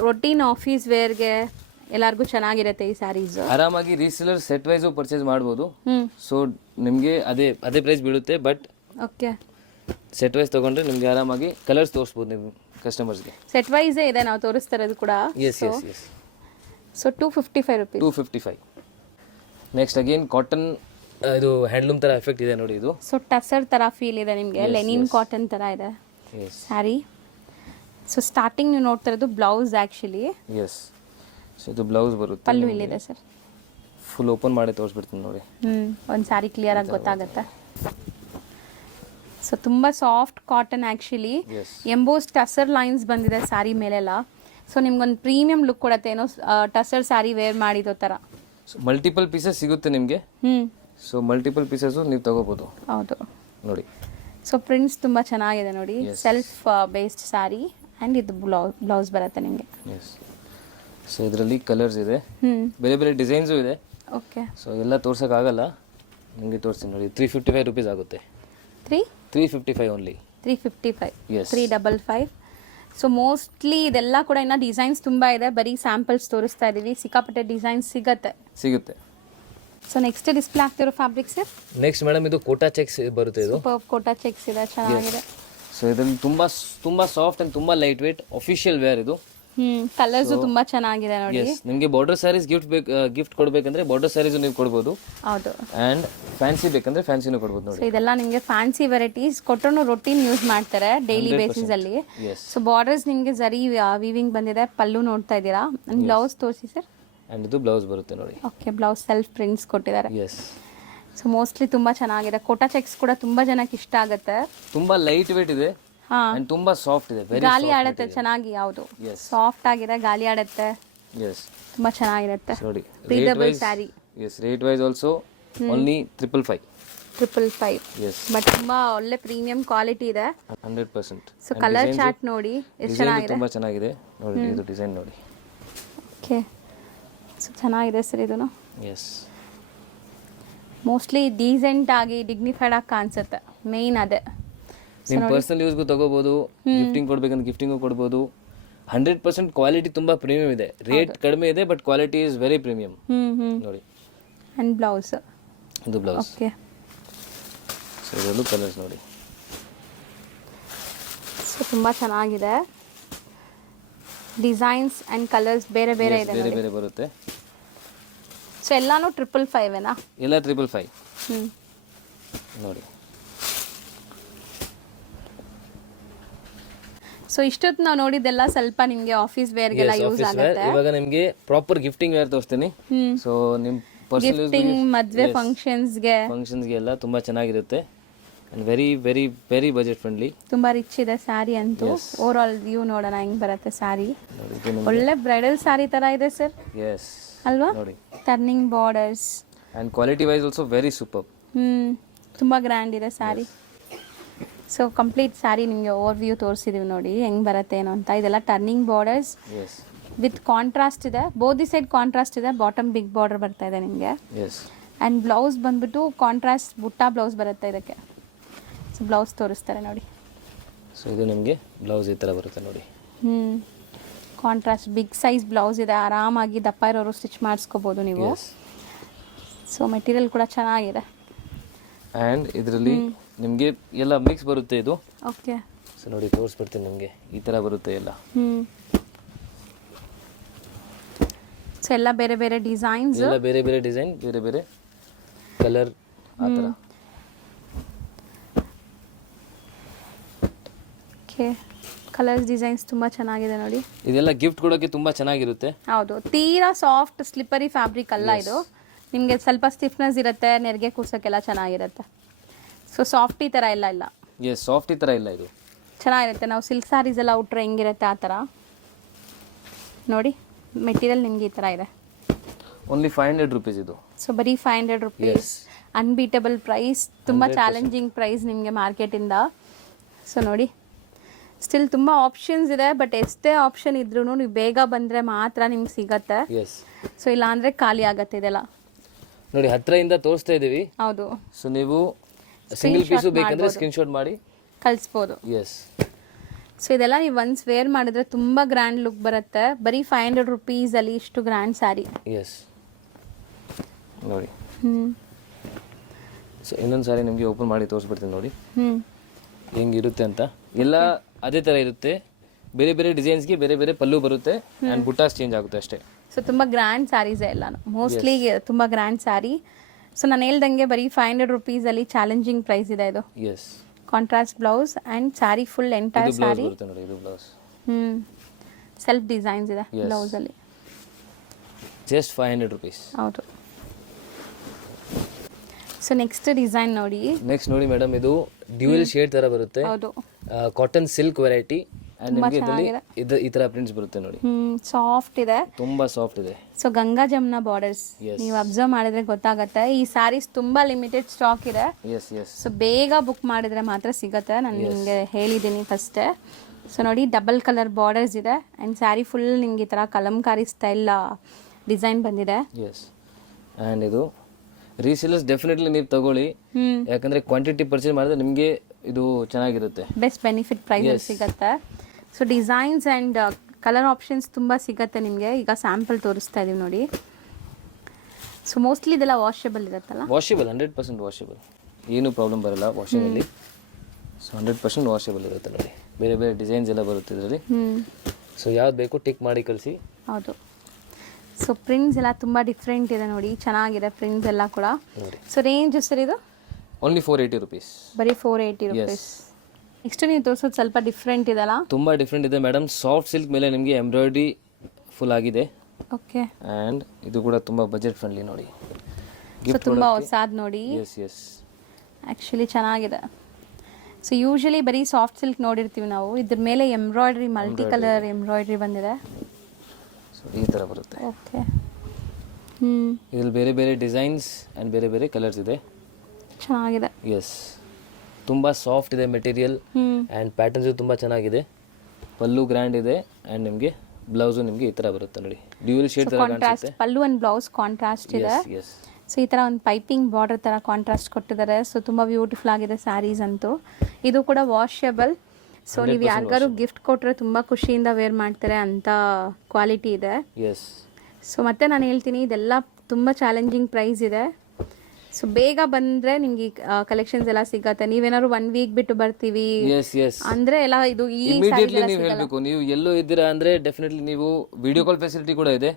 ರೊಟೀನ್ ಆಫೀಸ್ ವೇರ್ಗೆ ಎಲ್ಲರಿಗೂ ಚೆನ್ನಾಗಿರುತ್ತೆ ಈ ಸ್ಯಾರೀಸ್. ಆರಾಮಾಗಿ ರೀಸೇಲರ್ ಸೆಟ್ ವೈಸು ಪರ್ಚೇಸ್ ಮಾಡ್ಬೋದು. ಸೊ ನಿಮಗೆ ಅದೇ ಪ್ರೈಸ್ ಬೀಳುತ್ತೆ, ಬಟ್ ಓಕೆ ಸೆಟ್ ವೈಸ್ ತಗೊಂಡ್ರೆ ನಿಮಗೆ ಆರಾಮಾಗಿ ಕಲರ್ಸ್ ತೋರಿಸ್ಬೋದು ನೀವು ಕಸ್ಟಮರ್ಸ್ಗೆ. ಸೆಟ್ ವೈಸೇ ಇದೆ ನಾವು ತೋರಿಸ್ತಾ ಇರೋದು ಕೂಡ. Yes. So 255 rupees. 255. Next again cotton, ಇದು ಹ್ಯಾಂಡ್ಲೂಮ್ ತರ ಎಫೆಕ್ಟ್ ಇದೆ ನೋಡಿ ಇದು. ಸೊ ಟಸರ್ ತರ ಫೀಲ್ ಇದೆ ನಿಮಗೆ, ಲೆನಿನ್ ಕಾಟನ್ ತರ ಇದೆ ಸ್ಯಾರಿ. ಸೊ ಸ್ಟಾರ್ಟಿಂಗ್ ನೀವು ನೋಡ್ತಾ ಇರೋದು ಬ್ಲೌಸ್ ಆ್ಯಕ್ಚುಲಿ. ಎಸ್ ಸೊ ಇದು ಬ್ಲೌಸ್ ಬರುತ್ತೆ, ಪಲ್ಲು ಇಲ್ಲಿದೆ ಸರ್. ಫುಲ್ ಓಪನ್ ಮಾಡಿ ತೋರಿಸ್ಬಿಡ್ತೀನಿ ನೋಡಿ. ಒಂದು ಸ್ಯಾರಿ ಕ್ಲಿಯರ್ ಆಗಿ ಗೊತ್ತಾಗುತ್ತೆ. ಸೊ ತುಂಬ soft cotton actually, emboss tussar lines ಬಂದಿದೆ ಸ್ಯಾರಿ ಮೇಲೆಲ್ಲ. ಸೊ ನಿಮ್ಗೊಂದು ಪ್ರೀಮಿಯಂ ಲುಕ್ ಕೊಡುತ್ತೆ, ಏನೋ ಟಸರ್ ಸ್ಯಾರಿ ವೇರ್ ಮಾಡಿದೋ ಥರ. ಸೊ ಮಲ್ಟಿಪಲ್ ಪೀಸಸ್ ಸಿಗುತ್ತೆ ನಿಮಗೆ. ಸೊ ಮಲ್ಟಿಪಲ್ ಪೀಸಸ್ಸು ನೀವು ತಗೋಬೋದು. ಹೌದು ನೋಡಿ. ಸೊ ಪ್ರಿಂಟ್ಸ್ ತುಂಬ ಚೆನ್ನಾಗಿದೆ ನೋಡಿ. ಸೆಲ್ಫ್ ಬೇಸ್ಡ್ ಸ್ಯಾರಿ ಆ್ಯಂಡ್ ಇದು ಬ್ಲೌಸ್ ಬರುತ್ತೆ ನಿಮಗೆ. ಸೊ ಇದರಲ್ಲಿ ಕಲರ್ಸ್ ಇದೆ, ಬೇರೆ ಬೇರೆ ಡಿಸೈನ್ಸು ಇದೆ. ಓಕೆ. ಸೊ ಎಲ್ಲ ತೋರ್ಸೋಕ್ಕಾಗಲ್ಲ, ನಿಮಗೆ ತೋರಿಸ್ತೀನಿ ನೋಡಿ. 355 ರುಪೀಸ್ ಆಗುತ್ತೆ. 355 ಓನ್ಲಿ. 355. 355. ಸೊ ಮೋಸ್ಟ್ಲಿ ಇದೆಲ್ಲ ಕೂಡ ಇನ್ನು ಡಿಸೈನ್ಸ್ ತುಂಬ ಇದೆ, ಬರೀ ಸ್ಯಾಂಪಲ್ಸ್ ತೋರಿಸ್ತಾ ಇದ್ದೀವಿ. ಸಿಕ್ಕಾಪಟ್ಟೆ ಡಿಸೈನ್ಸ್ ಸಿಗುತ್ತೆ. ಸೊ ನೆಕ್ಸ್ಟ್ ಡಿಸ್ಪ್ಲೇ ಆಗ್ತಿರೋ ಫ್ಯಾಬ್ರಿಕ್ ಸರ್. ನೆಕ್ಸ್ಟ್ ಮೇಡಮ್ ಇದು ಕೋಟಾ ಚೆಕ್ಸ್ ಬರುತ್ತೆ. ಇದು ಕೋಟಾ ಚೆಕ್ಸ್ ಇದೆ, ಚೆನ್ನಾಗಿದೆ. ಸೊ ಇದರಲ್ಲಿ ತುಂಬಾ ಸಾಫ್ಟ್ ಅಂಡ್ ತುಂಬಾ ಲೈಟ್ ವೇಟ್ ಆಫಿಷಿಯಲ್ ವೇರ್ ಇದು. ಕಲರ್ಸ್ ತುಂಬಾ ಚೆನ್ನಾಗಿದೆ ನೋಡಿ. ನಿಮಗೆ ಬಾರ್ಡರ್ ಸ್ಯಾರೀಸ್ ಗಿಫ್ಟ್ ಕೊಡಬೇಕಂದ್ರೆ ಬಾರ್ಡರ್ ಸ್ಯಾರೀಸ್ ನೀವು ಕೊಡಬಹುದು. ಹೌದು. ಅಂಡ್ ಫ್ಯಾನ್ಸಿ ಬೇಕಂದ್ರೆ ಫ್ಯಾನ್ಸಿನೂ ಕೊಡಬಹುದು ನೋಡಿ. ಸೊ ಇದೆಲ್ಲ ನಿಮಗೆ ಫ್ಯಾನ್ಸಿ ವೆರೈಟೀಸ್ ಕೊಟ್ಟರು ರೊಟೀನ್ ಯೂಸ್ ಮಾಡ್ತಾರೆ ಡೈಲಿ ಬೇಸಿಸ್ ಅಲ್ಲಿ. ಸೊ ಬಾರ್ಡರ್ಸ್ ನಿಮಗೆ ಜರಿ ವೀವಿಂಗ್ ಬಂದಿದೆ, ಪಲ್ಲು ನೋಡ್ತಾ ಇದ್ದೀರಾ. ಬ್ಲೌಸ್ ತೋರಿಸಿ ಸರ್. ಅಂಡ್ ಇದು ಬ್ಲೌಸ್ ಬರುತ್ತೆ ನೋಡಿ. ಓಕೆ, ಬ್ಲೌಸ್ ಸೆಲ್ಫ್ ಪ್ರಿಂಟ್ಸ್ ಕೊಟ್ಟಿದ್ದಾರೆ. ಸೊ ಮೋಸ್ಟ್ಲಿ ತುಂಬಾ ಚೆನ್ನಾಗಿದೆ. ಕೋಟಾ ಚೆಕ್ಸ್ ಕೂಡ ತುಂಬಾ ಜನಕ್ಕೆ ಇಷ್ಟ ಆಗುತ್ತೆ. ತುಂಬಾ ಲೈಟ್ ವೇಟ್ ಇದೆ ಅಂಡ್ ತುಂಬಾ ಸಾಫ್ಟ್ ಇದೆ. ಗಾಳಿ ಆಡುತ್ತೆ ಚೆನ್ನಾಗಿ. ಯಾವುದು ಸಾಫ್ಟ್ ಆಗಿದೆ, ಗಾಳಿ ಆಡುತ್ತೆ. ತುಂಬಾ ಚೆನ್ನಾಗಿರುತ್ತೆ ನೋಡಿ. ರೀಡಬಲ್ sari. Rate wise also only 555. But ತುಂಬಾ ಒಳ್ಳೆ ಪ್ರೀಮಿಯಂ ಕ್ವಾಲಿಟಿ ಇದೆ. 100%. ಸೊ ಕಲರ್ ಚಾರ್ಟ್ ನೋಡಿ ಎಷ್ಟು ಚೆನ್ನಾಗಿದೆ. ತುಂಬಾ ಚೆನ್ನಾಗಿದೆ ನೋಡಿ. ಇದು ಡಿಸೈನ್ ನೋಡಿ. ಓಕೆ. ಸೊ ಚೆನ್ನಾಗಿದೆ ಸರ್ ಇದನ್ನು. ಮೋಸ್ಟ್ಲಿ ಡೀಸೆಂಟ್ ಆಗಿ ಡಿಗ್ನಿಫೈಡ್ ಆಗಿ ಕಾಣಿಸುತ್ತೆ, ಮೇನ್ ಅದೇ. ನಿಮ್ಮ ಪರ್ಸನಲ್ ಯೂಸ್ಗೂ ತಗೋಬಹುದು, ಗಿಫ್ಟಿಂಗ್ ಕೊಡ್ಬೇಕಂದ್ರೆ ಗಿಫ್ಟಿಂಗು ಕೊಡ್ಬೋದು. 100% ಕ್ವಾಲಿಟಿ ತುಂಬಾ ಪ್ರೀಮಿಯಂ ಇದೆ. ರೇಟ್ ಕಡಿಮೆ ಇದೆ but quality is very premium ನೋಡಿ. And blouse. ಇದು ಬ್ಲೌಸ್. ಓಕೆ. ಸೊ ಇದರಲ್ಲೂ ಕಲರ್ಸ್ ನೋಡಿ. ಸೊ ತುಂಬಾ ಚೆನ್ನಾಗಿದೆ. ಡಿಸೈನ್ಸ್ ಅಂಡ್ ಕಲರ್ಸ್ ಬೇರೆ ಬೇರೆ ಇದೆ, ಬೇರೆ ಬೇರೆ ಬರುತ್ತೆ. ಸೊ ಎಲ್ಲಾನು 555 ಏನಾ? ಎಲ್ಲ 555 ನೋಡಿ. ಸೊ ಇಷ್ಟೊತ್ತು ನಾವು ನೋಡಿದ್ದೆಲ್ಲ ಸ್ವಲ್ಪ ನಿಮಗೆ ಆಫೀಸ್ ವೇರ್ಗೆಲ್ಲ ಯೂಸ್ ಆಗುತ್ತೆ. ಇವಾಗ ನಿಮಗೆ ಪ್ರಾಪರ್ ಗಿಫ್ಟಿಂಗ್ ವೇರ್ ತೋರಿಸ್ತೀನಿ. ಸೊ ನಿಮ್ಮ ಪರ್ಸನಲ್ ಗಿಫ್ಟಿಂಗ್, ಮದುವೆ ಫಂಕ್ಷನ್ಸ್ಗೆ ಎಲ್ಲ ತುಂಬಾ ಚೆನ್ನಾಗಿರುತ್ತೆ. And very very very budget friendly. ತುಂಬಾ ರಿಚ್ ಇದೆ ಸ್ಯಾರಿ ಅಂತೂ. ಓವರ್ ಆಲ್ ವ್ಯೂ ನೋಡೋಣ ಹೆಂಗ್ ಬರುತ್ತೆ ಸ್ಯಾರಿ. ಒಳ್ಳೆ ಬ್ರೈಡಲ್ ಸ್ಯಾರಿ ತರ ಇದೆ ಸರ್. ಅಲ್ವಾ? Turning borders and quality wise also very super. ತುಂಬಾ ಗ್ರ್ಯಾಂಡ್ ಇದೆ ಸ್ಯಾರಿ. ಸೊ ಕಂಪ್ಲೀಟ್ ಸ್ಯಾರಿ ನಿಮಗೆ ಓವರ್ ವ್ಯೂ ತೋರಿಸಿದೀವಿ ನೋಡಿ ಹೆಂಗ್ ಬರುತ್ತೆ ಏನೋ ಅಂತ. ಇದೆಲ್ಲ ಟರ್ನಿಂಗ್ ಬಾರ್ಡರ್ಸ್ ವಿತ್ ಕಾಂಟ್ರಾಸ್ಟ್ ಇದೆ. ಬೋದಿ ಸೈಡ್ ಕಾಂಟ್ರಾಸ್ಟ್ ಇದೆ, ಬಾಟಮ್ ಬಿಗ್ ಬಾರ್ಡರ್ ಬರ್ತಾ ಇದೆ ನಿಮಗೆ. ಅಂಡ್ ಬ್ಲೌಸ್ ಬಂದ್ಬಿಟ್ಟು ಕಾಂಟ್ರಾಸ್ಟ್ ಬುಟ್ಟ ಬ್ಲೌಸ್ ಬರುತ್ತೆ ಇದಕ್ಕೆ. ಸೊ ಬ್ಲೌಸ್ ತೋರಿಸ್ತಾರೆ ನೋಡಿ. ಸೊ ಇದು ನಿಮಗೆ ಬ್ಲೌಸ್ ಈ ಥರ ಬರುತ್ತೆ ನೋಡಿ. ಕಾಂಟ್ರಾಸ್ಟ್ ಬಿಗ್ ಸೈಜ್ ಬ್ಲೌಸ್ ಇದೆ. ಆರಾಮಾಗಿ ದಪ್ಪ ಇರೋರು ಸ್ಟಿಚ್ ಮಾಡಿಸ್ಕೋಬೋದು ನೀವು. ಸೊ ಮೆಟೀರಿಯಲ್ ಕೂಡ ಚೆನ್ನಾಗಿದೆ. ಆ್ಯಂಡ್ ಇದರಲ್ಲಿ ನಿಮಗೆ ಎಲ್ಲ ಮಿಕ್ಸ್ ಬರುತ್ತೆ ಇದು. ಓಕೆ. ಸೊ ನೋಡಿ ತೋರಿಸ್ಬಿಡ್ತೀನಿ ನಿಮಗೆ. ಈ ಥರ ಬರುತ್ತೆ ಎಲ್ಲ. ಸೊ ಎಲ್ಲ ಬೇರೆ ಬೇರೆ ಡಿಸೈನ್ಸ್, ಎಲ್ಲ ಬೇರೆ ಬೇರೆ ಡಿಸೈನ್, ಬೇರೆ ಬೇರೆ ಕಲರ್ ಆ ಥರ. ಓಕೆ. ಕಲರ್ಸ್ ಡಿಸೈನ್ಸ್ ತುಂಬ ಚೆನ್ನಾಗಿದೆ ನೋಡಿ. ಇದೆಲ್ಲ ಗಿಫ್ಟ್ ಕೊಡೋಕ್ಕೆ ತುಂಬ ಚೆನ್ನಾಗಿರುತ್ತೆ. ಹೌದು, ತೀರಾ ಸಾಫ್ಟ್ ಸ್ಲಿಪ್ಪರಿ ಫ್ಯಾಬ್ರಿಕ್ ಅಲ್ಲ ಇದು. ನಿಮಗೆ ಸ್ವಲ್ಪ ಸ್ಟಿಫ್ನೆಸ್ ಇರುತ್ತೆ, ನೆರಿಗೆ ಕೂರ್ಸೋಕ್ಕೆಲ್ಲ ಚೆನ್ನಾಗಿರುತ್ತೆ. ಸೊ ಸಾಫ್ಟಿ ಥರ ಇಲ್ಲ. ಸಾಫ್ಟಿ ಥರ ಇಲ್ಲ, ಇದು ಚೆನ್ನಾಗಿರುತ್ತೆ. ನಾವು ಸಿಲ್ಕ್ ಸ್ಯಾರೀಸ್ ಎಲ್ಲ ಉಟ್ರೆ ಹೆಂಗಿರುತ್ತೆ ಆ ಥರ ನೋಡಿ. ಮೆಟೀರಿಯಲ್ ನಿಮಗೆ ಈ ಥರ ಇದೆ. ಓನ್ಲಿ 500 ರುಪೀಸ್ ಇದು. ಸೊ ಬರೀ 500 ರುಪೀಸ್. ಅನ್ಬೀಟಬಲ್ ಪ್ರೈಸ್, ತುಂಬ ಚಾಲೆಂಜಿಂಗ್ ಪ್ರೈಸ್ ನಿಮಗೆ ಮಾರ್ಕೆಟಿಂದ. ಸೊ ನೋಡಿ, ಸ್ಟಿಲ್ ತುಂಬ ಆಪ್ಷನ್ಸ್ ಇದೆ. ಬಟ್ ಎಷ್ಟೇ ಆಪ್ಷನ್ ಇದ್ರೂ ನೀವು ಬೇಗ ಬಂದರೆ ಮಾತ್ರ ನಿಮ್ಗೆ ಸಿಗತ್ತೆ. ಸೊ ಇಲ್ಲ ಅಂದರೆ ಖಾಲಿ ಆಗತ್ತೆ ಇದೆಲ್ಲ ನೋಡಿ. ಹತ್ತಿರದಿಂದ ತೋರಿಸ್ತಾ ಇದ್ದೀವಿ. ಹೌದು. ಸೊ ನೀವು ಸಿಂಗಲ್ ಪೀಸು ಬೇಕಂದ್ರೆ ಸ್ಕ್ರೀನ್ಶಾಟ್ ಮಾಡಿ ಕಳಿಸ್ಬೋದು. ಸೊ ಇದೆಲ್ಲ ನೀವು ಒನ್ಸ್ ವೇರ್ ಮಾಡಿದ್ರೆ ತುಂಬ ಗ್ರ್ಯಾಂಡ್ ಲುಕ್ ಬರುತ್ತೆ. ಬರೀ 500 ರುಪೀಸಲ್ಲಿ ಇಷ್ಟು ಗ್ರ್ಯಾಂಡ್ ಸ್ಯಾರಿ. ನೋಡಿ. ಸೊ ಇನ್ನೊಂದು ಸಾರಿ ನಿಮಗೆ ಓಪನ್ ಮಾಡಿ ತೋರಿಸ್ಬಿಡ್ತೀನಿ ನೋಡಿ ಹೆಂಗಿರುತ್ತೆ ಅಂತ. ಎಲ್ಲ ಅದೇ ಥರ ಇರುತ್ತೆ. ಬೇರೆ ಬೇರೆ ಡಿಸೈನ್ಸ್ಗೆ ಬೇರೆ ಬೇರೆ ಪಲ್ಲು ಬರುತ್ತೆ ಆ್ಯಂಡ್ ಬುಟ್ಟಾಸ್ ಚೇಂಜ್ ಆಗುತ್ತೆ ಅಷ್ಟೇ. ಸೊ ತುಂಬ ಗ್ರ್ಯಾಂಡ್ ಸ್ಯಾರೀಸೇ ಎಲ್ಲಾನು, ಮೋಸ್ಟ್ಲಿ ತುಂಬ ಗ್ರ್ಯಾಂಡ್ ಸ್ಯಾರಿ. ಸೊ ನಾನು ಹೇಳ್ದಂಗೆ ಬರೀ 500 ರುಪೀಸಲ್ಲಿ ಚಾಲೆಂಜಿಂಗ್ ಪ್ರೈಸ್ ಇದೆ ಇದು. Contrast blouse and sari full entire sari. ನೋಡಿ ಇದು ಬ್ಲೌಸ್. ಸೆಲ್ಫ್ ಡಿಸೈನ್ಸ್ ಇದೆ ಬ್ಲೌಸಲ್ಲಿ. Just 500 rupees. ಹೌದು. ಸೊ ನೆಕ್ಸ್ಟ್ ಡಿಸೈನ್ ನೋಡಿ. ನೆಕ್ಸ್ಟ್ ನೋಡಿ ಮೇಡಮ್, ಇದು ಡ್ಯೂಯಲ್ ಶೇಡ್ ತರ ಬರುತ್ತೆ. ಹೌದು. ಕಾಟನ್ ಸಿಲ್ಕ್ ವೆರೈಟಿ ಅಂಡ್ ನಿಮಗೆ ಇದರಲ್ಲಿ ಈ ತರ ಪ್ರಿಂಟ್ಸ್ ಬರುತ್ತೆ ನೋಡಿ. ಸಾಫ್ಟ್ ಇದೆ, ತುಂಬಾ ಸಾಫ್ಟ್ ಇದೆ. ಸೊ ಗಂಗಾ ಜಮ್ನ ಬಾರ್ಡರ್ಸ್ ನೀವು ಅಬ್ಸರ್ವ್ ಮಾಡಿದ್ರೆ ಗೊತ್ತಾಗತ್ತೆ. ಈ ಸ್ಯಾರೀಸ್ ತುಂಬಾ ಲಿಮಿಟೆಡ್ ಸ್ಟಾಕ್ ಇದೆ. Yes yes. ಸೊ ಬೇಗ ಬುಕ್ ಮಾಡಿದ್ರೆ ಮಾತ್ರ ಸಿಗತ್ತೆ. ನಾನು ನಿಮಗೆ ಹೇಳಿದ್ದೀನಿ ಫಸ್ಟೇ. ಸೊ ನೋಡಿ, ಡಬಲ್ ಕಲರ್ ಬಾರ್ಡರ್ಸ್ ಇದೆ ಆ್ಯಂಡ್ ಸ್ಯಾರಿ ಫುಲ್ ನಿಮ್ಗೆ ಈ ಥರ ಕಲಂಕಾರಿ ಸ್ಟೈಲ್ ಡಿಸೈನ್ ಬಂದಿದೆ. ಎಸ್. ಆ್ಯಂಡ್ ಇದು ರೀಸೇಲರ್ಸ್ ಡೆಫಿನೆಟ್ಲಿ ನೀವು ತಗೊಳ್ಳಿ, ಯಾಕಂದರೆ ಕ್ವಾಂಟಿಟಿ ಪರ್ಚೇಸ್ ಮಾಡಿದ್ರೆ ನಿಮಗೆ ಇದು ಚೆನ್ನಾಗಿರುತ್ತೆ. ಬೆಸ್ಟ್ ಬೆನಿಫಿಟ್ ಪ್ರೈಸಲ್ಲಿ ಸಿಗುತ್ತೆ. So designs and colour options ತುಂಬ ಸಿಗುತ್ತೆ ನಿಮಗೆ. ಈಗ ಸ್ಯಾಂಪಲ್ ತೋರಿಸ್ತಾ ಇದೀವಿ ನೋಡಿ. ಸೊ ಮೋಸ್ಟ್ಲಿ ಇದೆಲ್ಲ ವಾಷೇಬಲ್ ಇರುತ್ತಲ್ಲ? ವಾಷೇಬಲ್, 100% ವಾಷೇಬಲ್, ಏನು ಪ್ರಾಬ್ಲಮ್ ಬರಲ್ಲ ವಾಷಿಂಗಲ್ಲಿ. ಸೊ 100% ವಾಷೇಬಲ್ ಇರುತ್ತೆ ನೋಡಿ. ಬೇರೆ ಬೇರೆ ಡಿಸೈನ್ಸ್ ಎಲ್ಲ ಬರುತ್ತೆ ಇದರಲ್ಲಿ. ಸೊ ಯಾವ್ದು ಬೇಕು ಟಿಕ್ ಮಾಡಿ ಕಳಿಸಿ. ಹೌದು. ಸೊ ಪ್ರಿಂಟ್ಸ್ ಎಲ್ಲ ತುಂಬ ಡಿಫ್ರೆಂಟ್ ಇದೆ ನೋಡಿ, ಚೆನ್ನಾಗಿದೆ ಪ್ರಿಂಟ್ಸ್ ಎಲ್ಲ ಕೂಡ. ಸೊ ರೇಂಜ್ ಸರ್ ಇದು ಓನ್ಲಿ 480 rupees. ಬರೀ 480 rupees. ನೆಕ್ಸ್ಟ್ ನೀವು ತೋರಿಸೋದು ಸ್ವಲ್ಪ ಡಿಫ್ರೆಂಟ್ ಇದೆಲ್ಲ? ತುಂಬ ಡಿಫ್ರೆಂಟ್ ಇದೆ ಮೇಡಮ್. ಸಾಫ್ಟ್ ಸಿಲ್ಕ್ ಮೇಲೆ ನಿಮಗೆ ಎಂಬ್ರಾಯ್ಡ್ರಿ ಫುಲ್ ಆಗಿದೆ. ಓಕೆ. ಆ್ಯಂಡ್ ಇದು ಕೂಡ ತುಂಬ ಬಜೆಟ್ ಫ್ರೆಂಡ್ಲಿ ನೋಡಿ. ಸೊ ತುಂಬ ಹೊಸಾದ್ ನೋಡಿ. Yes yes. ಆ್ಯಕ್ಚುಲಿ ಚೆನ್ನಾಗಿದೆ. ಸೊ ಯೂಶಲಿ ಬರೀ ಸಾಫ್ಟ್ ಸಿಲ್ಕ್ ನೋಡಿರ್ತೀವಿ ನಾವು, ಇದ್ರ ಮೇಲೆ ಎಂಬ್ರಾಯ್ಡ್ರಿ, ಮಲ್ಟಿ ಕಲರ್ ಎಂಬ್ರಾಯ್ಡ್ರಿ ಬಂದಿದೆ. ಸೊ ಈ ಥರ ಬರುತ್ತೆ. ಓಕೆ. ಇದ್ರಲ್ಲಿ ಬೇರೆ ಬೇರೆ ಡಿಸೈನ್ಸ್ ಆ್ಯಂಡ್ ಬೇರೆ ಬೇರೆ ಕಲರ್ಸ್ ಇದೆ. ಚೆನ್ನಾಗಿದೆ. ಎಸ್. ತುಂಬ ಸಾಫ್ಟ್ ಇದೆ ಮೆಟೀರಿಯಲ್ ಆ್ಯಂಡ್ ಪ್ಯಾಟರ್ನ್ಸು ತುಂಬ ಚೆನ್ನಾಗಿದೆ. ಪಲ್ಲು ಗ್ರ್ಯಾಂಡ್ ಇದೆ ಆ್ಯಂಡ್ ನಿಮಗೆ ಬ್ಲೌಸು ನಿಮಗೆ ಈ ಥರ ಬರುತ್ತೆ ನೋಡಿ. ಡ್ಯೂಯಲ್ ಶೇಡ್ ಥರ contrast pallu and blouse contrast ಇದೆ. ಎಸ್. ಸೊ ಈ ಥರ ಒಂದು ಪೈಪಿಂಗ್ ಬಾರ್ಡರ್ ಥರ ಕಾಂಟ್ರಾಸ್ಟ್ ಕೊಟ್ಟಿದ್ದಾರೆ. ಸೊ ತುಂಬ ಬ್ಯೂಟಿಫುಲ್ ಆಗಿದೆ ಸ್ಯಾರೀಸ್ ಅಂತೂ. ಇದು ಕೂಡ ವಾಷೇಬಲ್. ಸೊ ನೀವು ಯಾರಿಗಾರು ಗಿಫ್ಟ್ ಕೊಟ್ಟರೆ ತುಂಬ ಖುಷಿಯಿಂದ ವೇರ್ ಮಾಡ್ತಾರೆ ಅಂತ ಕ್ವಾಲಿಟಿ ಇದೆ. ಎಸ್. ಸೊ ಮತ್ತೆ ನಾನು ಹೇಳ್ತೀನಿ, ಇದೆಲ್ಲ ತುಂಬ ಚಾಲೆಂಜಿಂಗ್ ಪ್ರೈಸ್ ಇದೆ. ಸೊ ಬೇಗ ಬಂದರೆ ನಿಮ್ಗೆ ಕಲೆಕ್ಷನ್ಸ್ ಎಲ್ಲ ಸಿಗತ್ತೆ. ನೀವೇನಾದ್ರು 1 week ಬಿಟ್ಟು ಬರ್ತೀವಿ ಅಂದ್ರೆ ಎಲ್ಲ ಇದು ಇಮಿಡಿಯೇಟ್ಲಿ ನೀವು ಹೇಳಬೇಕು. ನೀವು ಎಲ್ಲೋ ಇದ್ದೀರಾ ಅಂದ್ರೆ ಡೆಫಿನೆಟ್ಲಿ ನೀವು ವಿಡಿಯೋ ಕಾಲ್ ಫೆಸಿಲಿಟಿ ಕೂಡ ಇದೆ.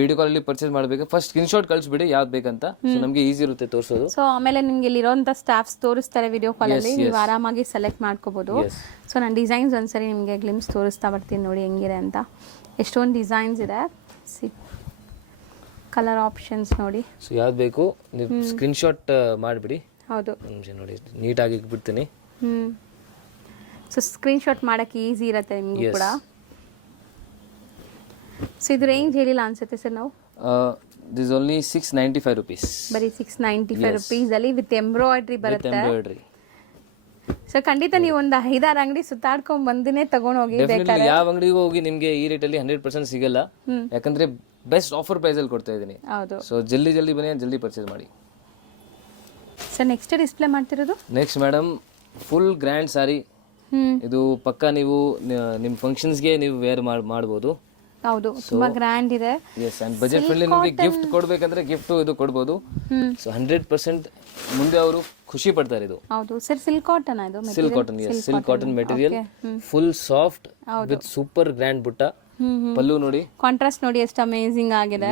ವಿಡಿಯೋ ಕಾಲ್ ಅಲ್ಲಿ ಪರ್ಚೇಸ್ ಮಾಡಬೇಕು. ಫಸ್ಟ್ ಸ್ಕ್ರೀನ್ ಶಾಟ್ ಕಳಿಸ್ಬಿಡಿ ಯಾವ್ದು ಬೇಕಂತ. ಸೊ ನಮಗೆ ಈಸಿ ಇರುತ್ತೆ ತೋರಿಸೋದು. ಸೊ ಆಮೇಲೆ ನಿಮ್ಗೆ ಇಲ್ಲಿರೋಂಥ ಸ್ಟಾಫ್ಸ್ ತೋರಿಸ್ತಾರೆ ವಿಡಿಯೋ ಕಾಲ್ ಅಲ್ಲಿ, ನೀವು ಆರಾಮಾಗಿ ಸೆಲೆಕ್ಟ್ ಮಾಡ್ಕೋಬಹುದು. ಸೊ ನಾನು ಡಿಸೈನ್ಸ್ ಒಂದ್ಸರಿ ನಿಮಗೆ ಗ್ಲಿಮ್ಸ್ ತೋರಿಸ್ತಾ ಬರ್ತೀನಿ ನೋಡಿ ಹೆಂಗಿದೆ ಅಂತ. ಎಷ್ಟೊಂದು ಡಿಸೈನ್ಸ್ ಇದೆ. ಕಲರ್ ಆಪ್ಷನ್ಸ್ ನೋಡಿ. ಸೊ ಯಾವ್ದು ಬೇಕು ನೀವು ಸ್ಕ್ರೀನ್ ಶಾಟ್ ಮಾಡಿಬಿಡಿ. ಹೌದು ನೋಡಿ ನೀಟಾಗಿ ಇಟ್ಬಿಡ್ತೀನಿ. ಸೊ ಸ್ಕ್ರೀನ್ ಶಾಟ್ ಮಾಡೋಕ್ಕೆ ಈಸಿ ಇರುತ್ತೆ ನಿಮಗೂ ಕೂಡ. ಸೊ ಇದು ರೇಂಜ್ ಹೇಳಿಲ್ಲ ಅನ್ಸುತ್ತೆ ಸರ್ ನಾವು. This only 695 rupees. ಬರೀ 695 rupees ಅಲ್ಲಿ ವಿತ್ ಎಂಬ್ರಾಯ್ಡ್ರಿ ಬರುತ್ತೆ. ಎಂಬ್ರಾಯ್ಡ್ರಿ. ಸೊ ಖಂಡಿತ ನೀವು ಒಂದು 5-6 ಅಂಗಡಿ ಸುತ್ತಾಡ್ಕೊಂಡ್ ಬಂದಿನೇ ತಗೊಂಡ್ ಹೋಗಿ. ಡೆಫಿನೆಟ್ಲಿ ಯಾವ ಅಂಗಡಿಗೂ ಹೋಗಿ ನಿಮಗೆ ಈ ರೇಟಲ್ಲಿ 100% ಸಿಗಲ್ಲ. ಯಾಕಂದ್ರೆ ಬೆಸ್ಟ್ ಆಫರ್ ಪ್ರೈಸ್ ಅಲ್ಲಿ ಕೊಡ್ತಾ ಇದ್ದೀನಿ. ಹೌದು. ಸೊ ಜಲ್ದಿ ಬನ್ನಿ, ಜಲ್ದಿ ಪರ್ಚೇಸ್ ಮಾಡಿ. ಸರ್ ನೆಕ್ಸ್ಟ್ ಡಿಸ್ಪ್ಲೇ ಮಾಡ್ತಿರೋದು ನೆಕ್ಸ್ಟ್ ಮೇಡಮ್ ಫುಲ್ ಗ್ರ್ಯಾಂಡ್ ಸಾರಿ. ಇದು ಪಕ್ಕ ನೀವು ನಿಮ್ಮ ಫಂಕ್ಷನ್ಸ್ಗೆ ನೀವು ವೇರ್ ಮಾಡ್ಬೋದು. ಹೌದು, ತುಂಬಾ ಗ್ರ್ಯಾಂಡ್ ಇದೆ. ಎಸ್. ಅಂಡ್ ಬಜೆಟ್ ಫ್ರೆಂಡ್ಲಿ ನಿಮಗೆ ಗಿಫ್ಟ್ ಕೊಡ್ಬೇಕಂದ್ರೆ ಗಿಫ್ಟ್ ಇದು ಕೊಡ್ಬೋದು. ಸೊ 100% ಮುಂದೆ ಅವರು ಖುಷಿ ಪಡ್ತಾರೆ. ಇದು ಹೌದು ಸರ್, ಸಿಲ್ಕ್ ಕಾಟನ್. ಇದು silk cotton. Yes, silk cotton material, full soft with super grand ಬುಟ್ಟ. ಪಲ್ಲು ನೋಡಿ, ಕಾಂಟ್ರಾಸ್ಟ್ ನೋಡಿ ಎಷ್ಟು ಅಮೇಜಿಂಗ್ ಆಗಿದೆ.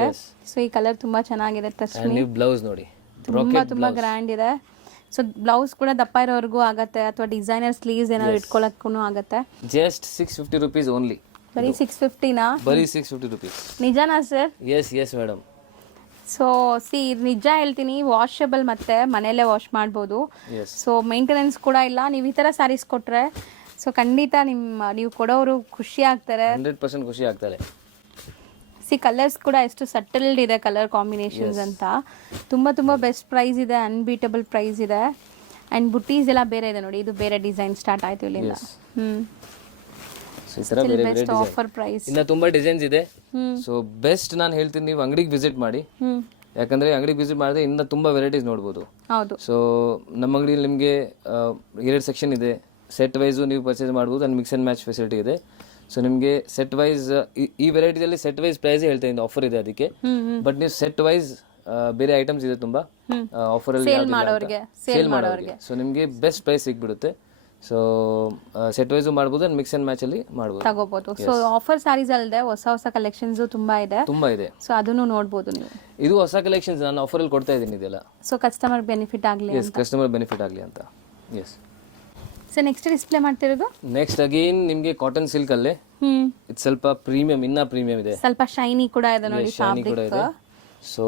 ಸೊ ಈ ಕಲರ್ ತುಂಬಾ ಚೆನ್ನಾಗಿದೆ. ನೀವು ಬ್ಲೌಸ್ ನೋಡಿ, ತುಂಬಾ ಗ್ರ್ಯಾಂಡ್ ಇದೆ. ಸೊ ಬ್ಲೌಸ್ ಕೂಡ ದಪ್ಪ ಇರೋವರೆಗೂ ಆಗತ್ತೆ, ಅಥವಾ ಡಿಸೈನರ್ ಸ್ಲೀವ್ಸ್ ಏನಾದ್ರು ಇಟ್ಕೊಳ್ಳೋಕ್ಕೂ ಆಗತ್ತೆ. Just 650 rupees only. ಬರೀ 650ನಾ? ಬರೀ 650 rupees. ನಿಜನಾ ಸರ್? Yes madam. ಸೊ ನಿಜ ಹೇಳ್ತೀನಿ, ವಾಷಬಲ್ ಮತ್ತೆ ಮನೆಯಲ್ಲೇ ವಾಶ್ ಮಾಡ್ಬೋದು. ಸೊ ಮೇಂಟೆನೆನ್ಸ್ ಕೂಡ ಇಲ್ಲ. ನೀವು ಈ ಥರ ಸ್ಯಾರೀಸ್ ಕೊಟ್ಟರೆ ಸೊ ಖಂಡಿತ ನೀವು ಕೊಡೋರು ಖುಷಿ ಆಗ್ತಾರೆ. 100% ಖುಷಿ ಆಗ್ತಾರೆ. ಕಲರ್ಸ್ ಕೂಡ ಎಷ್ಟು ಸಟಲ್ಡ್ ಇದೆ ಕಲರ್ ಕಾಂಬಿನೇಷನ್ಸ್ ಅಂತ. ತುಂಬ ಬೆಸ್ಟ್ ಪ್ರೈಸ್ ಇದೆ, ಅನ್ಬೀಟಬಲ್ ಪ್ರೈಸ್ ಇದೆ. ಆ್ಯಂಡ್ ಬುಟ್ಟೀಸ್ ಎಲ್ಲ ಬೇರೆ ಇದೆ ನೋಡಿ. ಇದು ಬೇರೆ ಡಿಸೈನ್ ಸ್ಟಾರ್ಟ್ ಆಯಿತು ಇಲ್ಲಿಂದ. Best offer price. ಇನ್ನು ತುಂಬ ಡಿಸೈನ್ಸ್ ಇದೆ. ಸೊ ಬೆಸ್ಟ್ ನಾನು ಹೇಳ್ತೀನಿ, ನೀವು ಅಂಗಡಿಗೆ ವಿಸಿಟ್ ಮಾಡಿ. ಯಾಕಂದ್ರೆ ಅಂಗಡಿಗೆ ವಿಸಿಟ್ ಮಾಡಿದ್ರೆ ಇನ್ನು ತುಂಬ ವೆರೈಟೀಸ್ ನೋಡ್ಬೋದು. ಹೌದು. ಸೊ ನಮ್ಮ ಅಂಗಡಿಯಲ್ಲಿ ನಿಮಗೆ 2 ಸೆಕ್ಷನ್ ಇದೆ. ಸೆಟ್ ವೈಸು ನೀವು ಪರ್ಚೇಸ್ ಮಾಡ್ಬೋದು and mix and match facility ಇದೆ. ಸೊ ನಿಮಗೆ ಸೆಟ್ ವೈಸ್ ಈ ವೆರೈಟಿಯಲ್ಲಿ ಸೆಟ್ ವೈಸ್ ಪ್ರೈಸ್ ಹೇಳ್ತಾ ಇದ್ದೀನಿ, ಆಫರ್ ಇದೆ ಅದಕ್ಕೆ. ಬಟ್ ನೀವು ಸೆಟ್ ವೈಸ್ ಬೇರೆ ಐಟಮ್ಸ್ ಇದೆ ತುಂಬ ಆಫರಲ್ಲಿ ಸೇಲ್ ಮಾಡೋರಿಗೆ. ಸೊ ನಿಮಗೆ ಬೆಸ್ಟ್ ಪ್ರೈಸ್ ಸಿಗ್ಬಿಡುತ್ತೆ. ಸೊ ಸೆಟ್ ವೈಸು ಮಾಡ್ಬೋದು ಆ್ಯಂಡ್ ಮಿಕ್ಸ್ ಆ್ಯಂಡ್ ಮ್ಯಾಚಲ್ಲಿ ಮಾಡ್ಬೋದು, ತಗೋಬೋದು. ಸೊ ಆಫರ್ ಸ್ಯಾರೀಸ್ ಅಲ್ಲದೆ ಹೊಸ ಕಲೆಕ್ಷನ್ಸ್ ತುಂಬಾ ಇದೆ. ಸೊ ಅದನ್ನು ನೋಡ್ಬೋದು ನೀವು. ಇದು ಹೊಸ ಕಲೆಕ್ಷನ್ಸ್ ನಾನು ಆಫರಲ್ಲಿ ಕೊಡ್ತಾ ಇದ್ದೀನಿ ಇದೆಲ್ಲ. ಸೊ ಕಸ್ಟಮರ್ ಬೆನಿಫಿಟ್ ಆಗಲಿ. ಕಸ್ಟಮರ್ ಬೆನಿಫಿಟ್ ಆಗಲಿ ಅಂತ. ಎಸ್. ಸೊ ನೆಕ್ಸ್ಟ್ ಡಿಸ್ಪ್ಲೇ ಮಾಡ್ತಿರೋದು ನೆಕ್ಸ್ಟ್ ಅಗೇನ್ ನಿಮಗೆ ಕಾಟನ್ ಸಿಲ್ಕ್ ಅಲ್ಲೇ ಹ್ಮ್ ಇದು ಸ್ವಲ್ಪ ಪ್ರೀಮಿಯಂ, ಇನ್ನ ಪ್ರೀಮಿಯಂ ಇದೆ, ಸ್ವಲ್ಪ ಶೈನಿ ಕೂಡ ಇದೆ ನೋಡಿ ಶಾನಿ ಕೂಡ ಇದೆ. ಸೊ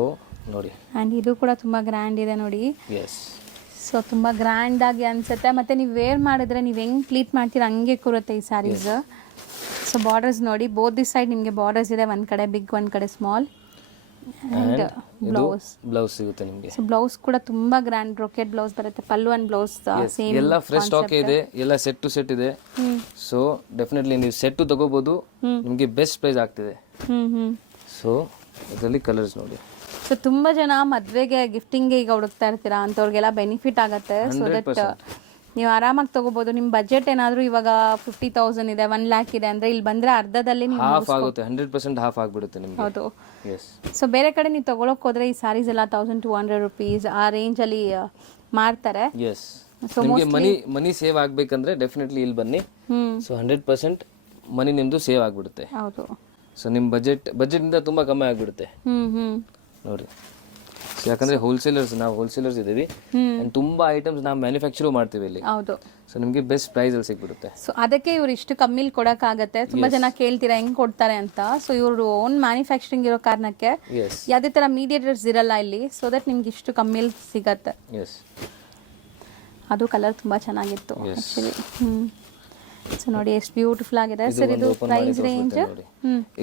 ನೋಡಿ, ಅಂಡ್ ಇದು ಕೂಡ ತುಂಬಾ ಗ್ರ್ಯಾಂಡ್ ಇದೆ ನೋಡಿ. ಎಸ್. ಸೊ ತುಂಬಾ ಗ್ರ್ಯಾಂಡ್ ಆಗಿ ಅನ್ಸುತ್ತೆ, ಮತ್ತೆ ನೀವು ವೇರ್ ಮಾಡಿದ್ರೆ ನೀವು ಹೆಂಗ್ ಪ್ಲೀಟ್ ಮಾಡ್ತೀರಾ ಹಂಗೆ ಕೂರುತ್ತೆ ಈ ಸ್ಯಾರೀಸ್. ಸೊ ಬಾರ್ಡರ್ಸ್ ನೋಡಿ, ಬೋತ್ ದಿಸ್ ಸೈಡ್ ನಿಮಗೆ ಬಾರ್ಡರ್ಸ್ ಇದೆ, ಒಂದ್ ಕಡೆ ಬಿಗ್ ಒಂದ್ ಕಡೆ ಸ್ಮಾಲ್. ಅಂಡ್ ಬ್ಲೌಸ್ ಬ್ಲೌಸ್ ಸಿಗುತ್ತೆ ನಿಮಗೆ. ಸೊ ಬ್ಲೌಸ್ ಕೂಡ ತುಂಬಾ ಗ್ರ್ಯಾಂಡ್ ಬ್ರೊಕೆಟ್ ಬ್ಲೌಸ್ ಬರುತ್ತೆ, ಪಲ್ಲು ಅಂಡ್ ಬ್ಲೌಸ್ ಸೇಮ್. ಎಲ್ಲ ಫ್ರೆಶ್ ಸ್ಟಾಕ್ ಇದೆ, ಎಲ್ಲ ಸೆಟ್ ಟು ಸೆಟ್ ಇದೆ. ಸೊ ಡೆಫಿನೆಟ್ಲಿ ನೀವು ಸೆಟ್ ತಗೋಬಹುದು, ನಿಮಗೆ ಬೆಸ್ಟ್ ಪ್ರೈಸ್ ಆಗ್ತಿದೆ. ಸೊ ಇದರಲ್ಲಿ ಕಲರ್ಸ್ ನೋಡಿ. ಸೊ ತುಂಬಾ ಜನ ಮದ್ವೆಗೆ ಗಿಫ್ಟಿಂಗ್ಗೆ ಈಗ ಹುಡುಕ್ತಾ ಇರ್ತೀರಾ ಅಂತವ್ರಿಗೆಲ್ಲ ಬೆನಿಫಿಟ್ ಆಗುತ್ತೆ. ಸೊ ದಟ್ ನೀವು ಆರಾಮಾಗಿ ತಗೋಬಹುದು. ನಿಮ್ಮ ಬಜೆಟ್ ಏನಾದರೂ ಇವಾಗ 50,000 ಇದೆ, 1 lakh ಇದೆ ಅಂದ್ರೆ ಇಲ್ಲಿ ಬಂದ್ರೆ ಅರ್ಧದಲ್ಲಿ ನೀವು ಹಾಫ್ ಆಗುತ್ತೆ, 100% ಹಾಫ್ ಆಗ್ಬಿಡುತ್ತೆ ನಿಮಗೆ. ಹೌದು. ಎಸ್. ಸೊ ಬೇರೆ ಕಡೆ ನೀವು ತಗೊಳಕ್ ಹೋದ್ರೆ ಈ ಸ್ಯಾರೀಸ್ ಎಲ್ಲ 1,200 rupees ಆ ರೇಂಜ್ ಅಲ್ಲಿ ಮಾರ್ತಾರೆ. ಎಸ್. ನಿಮಗೆ ಮನಿ ಸೇವ್ ಆಗ್ಬೇಕಂದ್ರೆ ಡೆಫಿನೆಟ್ಲಿ ಇಲ್ಲಿ ಬನ್ನಿ. ಸೊ 100% ಮನಿ ನಿಮ್ದು ಸೇವ್ ಆಗ್ಬಿಡುತ್ತೆ. ಹೌದು. ಸೊ ನಿಮ್ಮ ಬಜೆಟ್ ಇಂದ ತುಂಬಾ ಕಮ್ಮಿ ಆಗ್ಬಿಡುತ್ತೆ ನೋಡಿ. ಸೊ ಯಾಕಂದ್ರೆ ನಾವು ಹೋಲ್ಸೇಲರ್ಸ್ ಇದೀವಿ, ತುಂಬಾ ಐಟಮ್ಸ್ ನಾವು ಮ್ಯಾನುಫ್ಯಾಕ್ಚರ್ ಮಾಡ್ತೀವಿ ಇಲ್ಲಿ. ಹೌದು. ಸೊ ನಿಮಗೆ ಬೆಸ್ಟ್ ಪ್ರೈಸ್ ಅಲ್ಲಿ ಸಿಗ್ಬಿಡುತ್ತೆ. ಸೊ ಅದಕ್ಕೆ ಇವ್ರು ಇಷ್ಟು ಕಮ್ಮಿಲಿ ಕೊಡಕ್ಕಾಗತ್ತೆ. ತುಂಬಾ ಜನ ಕೇಳ್ತೀರಾ ಹೆಂಗ್ ಕೊಡ್ತಾರೆ ಅಂತ. ಸೊ ಇವ್ರು ಓನ್ ಮ್ಯಾನುಫ್ಯಾಕ್ಚರಿಂಗ್ ಇರೋ ಕಾರಣಕ್ಕೆ ಎಸ್. ಯಾವುದೇ ತರ ಮೀಡಿಯೇಟರ್ಸ್ ಇರಲ್ಲ ಇಲ್ಲಿ. ಸೊ ದಟ್ ನಿಮ್ಗೆ ಇಷ್ಟು ಕಮ್ಮಿಲಿ ಸಿಗತ್ತೆ. ಎಸ್. ಅದು ಕಲರ್ ತುಂಬಾ ಚೆನ್ನಾಗಿತ್ತು ಆಕ್ಚುಲಿ. ಸೊ ನೋಡಿ ಎಷ್ಟು ಬ್ಯೂಟಿಫುಲ್ ಆಗಿದೆ ಸರ್. ಇದು ಪ್ರೈಸ್ ರೇಂಜ್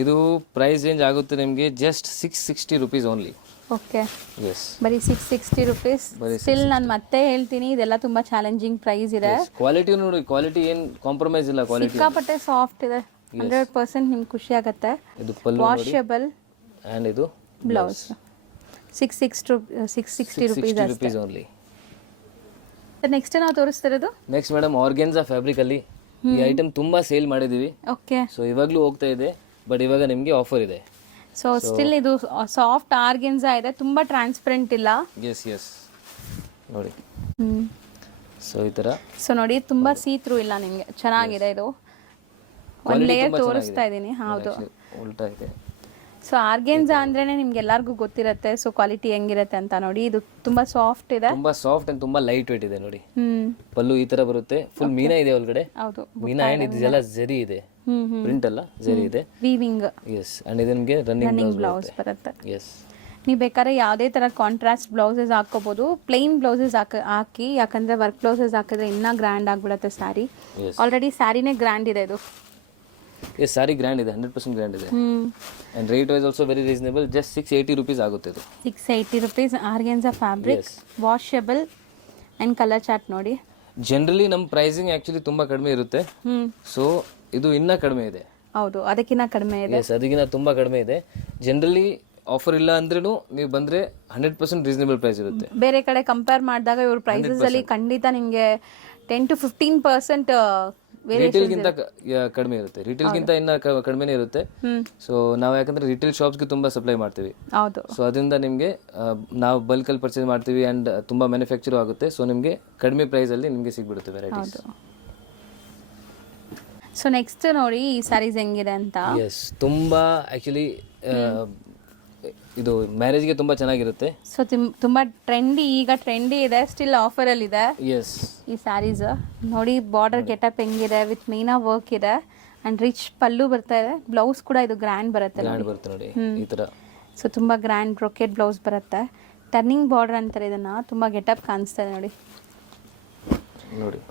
ಇದು ಪ್ರೈಸ್ ರೇಂಜ್ ಆಗುತ್ತೆ ನಿಮಗೆ just 660 rupees only. Okay. Yes. ಬರೀ 660 rupees. ಸ್ಟಿಲ್ ನಾನು ಮತ್ತೆ ಹೇಳ್ತೀನಿ, ಇದೆಲ್ಲ ತುಂಬಾ ಚಾಲೆಂಜಿಂಗ್ ಪ್ರೈಸ್ ಇದೆ. ಕ್ವಾಲಿಟಿ ನೋಡಿ, ಕ್ವಾಲಿಟಿ ಏನ್ ಕಾಂಪ್ರಮೈಸ್ ಇಲ್ಲ. ಕ್ವಾಲಿಟಿ ಸಿಕ್ಕಾಪಟ್ಟೆ ಸಾಫ್ಟ್ ಇದೆ, 100% ನಿಮ್ಗೆ ಖುಷಿ ಆಗುತ್ತೆ. ಇದು ಪಲ್ಲು ವಾಷಬಲ್ ಅಂಡ್ ಇದು ಬ್ಲೌಸ್. 660 rupees only. ನೆಕ್ಸ್ಟ್ ನಾವು ತೋರಿಸ್ತಿರೋದು ನೆಕ್ಸ್ಟ್ ಮೇಡಮ್ ಆರ್ಗೆನ್ಸಾ ಫ್ಯಾಬ್ರಿಕ್ ಅಲ್ಲಿ ಈ ಐಟಮ್ ತುಂಬಾ ಸೇಲ್ ಮಾಡಿದೀವಿ. ಓಕೆ. ಸೊ ಇವಾಗ್ಲೂ ಹೋಗ್ತಾ ಇದೆ, ಬಟ್ ಇವಾಗ ನಿಮ್ಗೆ ಆಫರ್ ಇದೆ. ಸೊ ಸ್ಟಿಲ್ ಇದು ಸಾಫ್ಟ್ ಆರ್ಗೆನ್ಸಾ ಇದೆ, ತುಂಬಾ ಟ್ರಾನ್ಸ್ಪರೆಂಟ್ ಇಲ್ಲ. ಎಸ್ ಎಸ್ ನೋಡಿ. ಸೊ ಈ ತರ. ಸೊ ನೋಡಿ ತುಂಬಾ ಸೀ ಥ್ರೂ ಇಲ್ಲ ನಿಮಗೆ, ಚೆನ್ನಾಗಿದೆ ಇದು. ಒಂದು ಲೇಯರ್ ತೋರಿಸ್ತಾ ಇದ್ದೀನಿ. ಹೌದು, ಉಲ್ಟಾ ಇದೆ. ಸೊ ಆರ್ಗೆನ್ಸಾ ಅಂದ್ರೇನೆ ನಿಮ್ಗೆ ಎಲ್ಲರಿಗೂ ಗೊತ್ತಿರುತ್ತೆ. ಸೊ ಕ್ವಾಲಿಟಿ ಹೆಂಗಿರುತ್ತೆ ಅಂತ ನೋಡಿ. ಇದು ತುಂಬಾ ಸಾಫ್ಟ್ ಇದೆ, ತುಂಬಾ ಸಾಫ್ಟ್ ಅಂಡ್ ತುಂಬಾ ಲೈಟ್ ವೇಟ್ ಇದೆ ನೋಡಿ. ಪಲ್ಲು ಈ ತರ ಬರುತ್ತೆ, ಫುಲ್ ಮೀನಾ ಇದೆ ಒಳಗಡೆ. ಹೌದು, ಮೀನಾ ಅಂಡ್ ಇದೆಲ್ಲ ಜರಿ ಇದೆ, ಪ್ರಿಂಟ್ ಅಲ್ಲ ಜರಿ ಇದೆ. ವೀವಿಂಗ್. ಎಸ್. ಅಂಡ್ ಇದು ನಿಮಗೆ ರನ್ನಿಂಗ್ ಬ್ಲೌಸ್ ಬರುತ್ತೆ. ಎಸ್. ನೀವು ಬೇಕಾದ್ರೆ ಯಾವುದೇ ತರ ಕಾಂಟ್ರಾಸ್ಟ್ ಬ್ಲೌಸಸ್ ಹಾಕೋಬಹುದು, ಪ್ಲೈನ್ ಬ್ಲೌಸಸ್ ಹಾಕಿ. ಯಾಕಂದ್ರೆ ವರ್ಕ್ ಬ್ಲೌಸಸ್ ಹಾಕಿದ್ರೆ ಇನ್ನ ಗ್ರ್ಯಾಂಡ್ ಆಗ್ಬಿಡುತ್ತೆ ಸ್ಯಾರಿ. ಆಲ್ರೆಡಿ ಸ್ಯಾರಿನೇ ಗ್ರ್ಯಾಂಡ್ ಇದೆ ಇದು. ಎಸ್, ಸಾರಿ ಗ್ರ್ಯಾಂಡ್ ಇದೆ, 100% ಗ್ರ್ಯಾಂಡ್ ಇದೆ. And rate wise also very reasonable, just 680 rupees ಆಗುತ್ತೆ ಇದು. 680 rupees organza fabric, washable and colour chart ನೋಡಿ. ಜನರಲಿ ನಮ್ಮ ಪ್ರೈಸಿಂಗ್ ಆಕ್ಚುಲಿ ತುಂಬಾ ಕಡಿಮೆ ಇರುತ್ತೆ. ಸೊ ಇದು ಇನ್ನ ಕಡಿಮೆ ಇದೆ. ಹೌದು, ಅದಕ್ಕಿಂತ ಕಡಿಮೆ ಇದೆ. ಎಸ್, ಅದಕ್ಕಿಂತ ತುಂಬಾ ಕಡಿಮೆ ಇದೆ. ಜನರಲಿ ಆಫರ್ ಇಲ್ಲ ಅಂದ್ರೂ ನೀವು ಬಂದ್ರೆ 100% ರೀಸನೇಬಲ್ ಪ್ರೈಸ್ ಇರುತ್ತೆ. ಬೇರೆ ಕಡೆ ಕಂಪೇರ್ ಮಾಡಿದಾಗ ಇವ್ರ ಪ್ರೈಸಸ್ ಅಲ್ಲಿ ಖಂಡಿತ ನಿಮಗೆ 10 to 15% ರಿಟೇಲ್ಗಿಂತ ಕಡಿಮೆ ಇರುತ್ತೆ. ರಿಟೇಲ್ಗಿಂತ ಇನ್ನ ಕಡಿಮೆನೇ ಇರುತ್ತೆ. ಸೊ ನಾವು ಯಾಕಂದ್ರೆ ರಿಟೇಲ್ ಶಾಪ್ಸ್ಗೆ ತುಂಬಾ ಸಪ್ಲೈ ಮಾಡ್ತೀವಿ. ಹೌದು. ಸೊ ಅದರಿಂದ ನಿಮಗೆ ನಾವು ಬಲ್ಕಲ್ಲಿ ಪರ್ಚೇಸ್ ಮಾಡ್ತೀವಿ ಅಂಡ್ ತುಂಬಾ ಮ್ಯಾನುಫ್ಯಾಕ್ಚರ್ ಆಗುತ್ತೆ. ಸೊ ನಿಮಗೆ ಕಡಿಮೆ ಪ್ರೈಸ್ ಅಲ್ಲಿ ನಿಮಗೆ ಸಿಗ್ಬಿಡುತ್ತೆ ವೆರೈಟೀಸ್. ಸೊ ನೆಕ್ಸ್ಟ್ ನೋಡಿ ಈ ಸ್ಯಾರೀಸ್ ಹೆಂಗಿದೆ ಅಂತ. ಎಸ್, ತುಂಬಾ ಆಕ್ಚುಲಿ ಇದು ಮ್ಯಾರೇಜ್ಗೆ ತುಂಬಾ ಚೆನ್ನಾಗಿರುತ್ತೆ. ಸೊ ತುಂಬಾ ಈಗ ಟ್ರೆಂಡಿ ಇದೆ, ಸ್ಟಿಲ್ ಆಫರ್ ಅಲ್ಲಿ ಇದೆ. ಎಸ್. ಈ ಸ್ಯಾರೀಸ್ ನೋಡಿ, ಬಾರ್ಡರ್ ಗೆಟಪ್ ಹೆಂಗಿದೆ, ವಿತ್ ಮೀನಾ ವರ್ಕ್ ಇದೆ ಅಂಡ್ ರಿಚ್ ಪಲ್ಲು ಬರ್ತಾ ಇದೆ. ಬ್ಲೌಸ್ ಕೂಡ ಇದು ಗ್ರ್ಯಾಂಡ್ ಬರುತ್ತೆ ನೋಡಿ ಈ ತರ. ಸೊ ತುಂಬಾ ಗ್ರ್ಯಾಂಡ್ ಬ್ರೊಕೆಟ್ ಬ್ಲೌಸ್ ಬರುತ್ತೆ. ಟರ್ನಿಂಗ್ ಬಾರ್ಡರ್ ಅಂತಾರೆ ಇದನ್ನ. ತುಂಬಾ ಗೆಟಪ್ ಕಾಣಿಸ್ತಾ ಇದೆ ನೋಡಿ.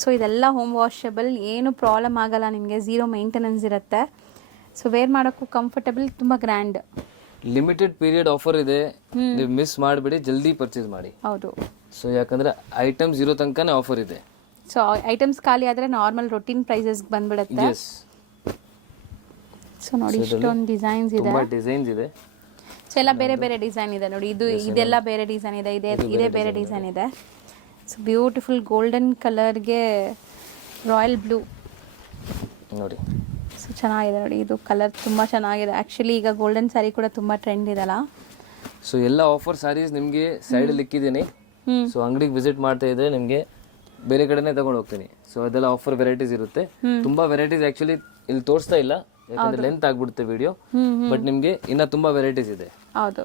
ಸೊ ಇದೆಲ್ಲ ಹೋಮ್ ವಾಷಬಲ್, ಏನು ಪ್ರಾಬ್ಲಮ್ ಆಗಲ್ಲ ನಿಮಗೆ, 0 ಮೇಂಟೆನೆನ್ಸ್ ಇರುತ್ತೆ. ಸೊ ವೇರ್ ಮಾಡೋಕ್ಕೂ ಕಂಫರ್ಟಬಲ್, ತುಂಬಾ ಗ್ರ್ಯಾಂಡ್. ಲಿಮಿಟೆಡ್ ಪೀರಿಯಡ್ ಆಫರ್ ಇದೆ, ನೀವು ಮಿಸ್ ಮಾಡಬೇಡಿ, ಜಲ್ದಿ ಪರ್ಚೇಸ್ ಮಾಡಿ. ಹೌದು. ಸೊ ಯಾಕಂದ್ರೆ ಐಟಮ್ಸ್ ಇರೋ ತನಕನೇ ಆಫರ್ ಇದೆ. ಸೊ ಐಟಮ್ಸ್ ಖಾಲಿ ಆದ್ರೆ ನಾರ್ಮಲ್ ರೊಟೀನ್ ಪ್ರೈಸಸ್ ಬಂದ್ಬಿಡುತ್ತೆ. ಎಸ್. ಸೊ ನೋಡಿ ಇಷ್ಟೊಂದು ಡಿಸೈನ್ಸ್ ಇದೆ, ತುಂಬಾ ಡಿಸೈನ್ಸ್ ಇದೆ. ಸೊ ಎಲ್ಲ ಬೇರೆ ಬೇರೆ ಡಿಸೈನ್ ಇದೆ ನೋಡಿ. ಇದೆಲ್ಲ ಬೇರೆ ಡಿಸೈನ್ ಇದೆ, ಇದೇ ಬೇರೆ ಡಿಸೈನ್ ಇದೆ. ಸೊ ಬ್ಯೂಟಿಫುಲ್ ಗೋಲ್ಡನ್ ಕಲರ್ಗೆ ರಾಯಲ್ ಬ್ಲೂ ನೋಡಿ. ಸೊ ಚೆನ್ನಾಗಿದೆ ನೋಡಿ, ಇದು ಕಲರ್ ತುಂಬ ಚೆನ್ನಾಗಿದೆ. ಆ್ಯಕ್ಚುಲಿ ಈಗ ಗೋಲ್ಡನ್ ಸ್ಯಾರಿ ಕೂಡ ತುಂಬ ಟ್ರೆಂಡ್ ಇದೆಲ್ಲ. ಸೊ ಎಲ್ಲ ಆಫರ್ ಸ್ಯಾರೀಸ್ ನಿಮಗೆ ಸೈಡಲ್ಲಿ ಇಕ್ಕಿದ್ದೀನಿ. ಸೊ ಅಂಗಡಿಗೆ ವಿಸಿಟ್ ಮಾಡ್ತಾ ಇದ್ರೆ ನಿಮಗೆ ಬೇರೆ ಕಡೆನೇ ತಗೊಂಡು ಹೋಗ್ತೀನಿ. ಸೊ ಅದೆಲ್ಲ ಆಫರ್ ವೆರೈಟೀಸ್ ಇರುತ್ತೆ. ತುಂಬಾ ವೆರೈಟೀಸ್ ಆಕ್ಚುಲಿ ಇಲ್ಲಿ ತೋರಿಸ್ತಾ ಇಲ್ಲ, ಯಾಕಂದ್ರೆ ಲೆಂತ್ ಆಗ್ಬಿಡುತ್ತೆ ವಿಡಿಯೋ. ಬಟ್ ನಿಮಗೆ ಇನ್ನ ತುಂಬಾ ವೆರೈಟೀಸ್ ಇದೆ. ಹೌದು.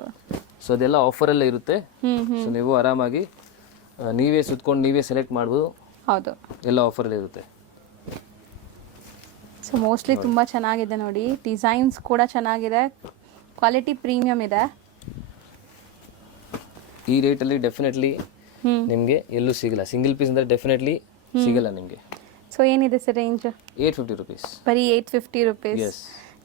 ಸೊ ಅದೆಲ್ಲ ಆಫರ್ ಅಲ್ಲೇ ಇರುತ್ತೆ. ಸೊ ನೀವು ಆರಾಮಾಗಿ ನೀವೇ ಸುತ್ಕೊಂಡು ನೀವೇ ಸೆಲೆಕ್ಟ್ ಮಾಡ್ಬೋದು. ಹೌದು, ಎಲ್ಲ ಆಫರ್ ಅಲ್ಲಿ ಇರುತ್ತೆ. ಸೊ ಮೋಸ್ಟ್ಲಿ ತುಂಬ ಚೆನ್ನಾಗಿದೆ ನೋಡಿ, ಡಿಸೈನ್ಸ್ ಕೂಡ ಚೆನ್ನಾಗಿದೆ, ಕ್ವಾಲಿಟಿ ಪ್ರೀಮಿಯಮ್ ಇದೆ. ಈ ರೇಟಲ್ಲಿ ಡೆಫಿನೆಟ್ಲಿ ನಿಮಗೆ ಎಲ್ಲೂ ಸಿಗಲ್ಲ. ಸಿಂಗಲ್ ಪೀಸ್ ಅಂದರೆ ಡೆಫಿನೆಟ್ಲಿ ಸಿಗಲ್ಲ ನಿಮಗೆ. ಸೊ ಏನಿದೆ ಸರ್ ರೇಂಜ್? 850 ರುಪೀಸ್. ಬರೀ 850 ರುಪೀಸ್. ಎಸ್.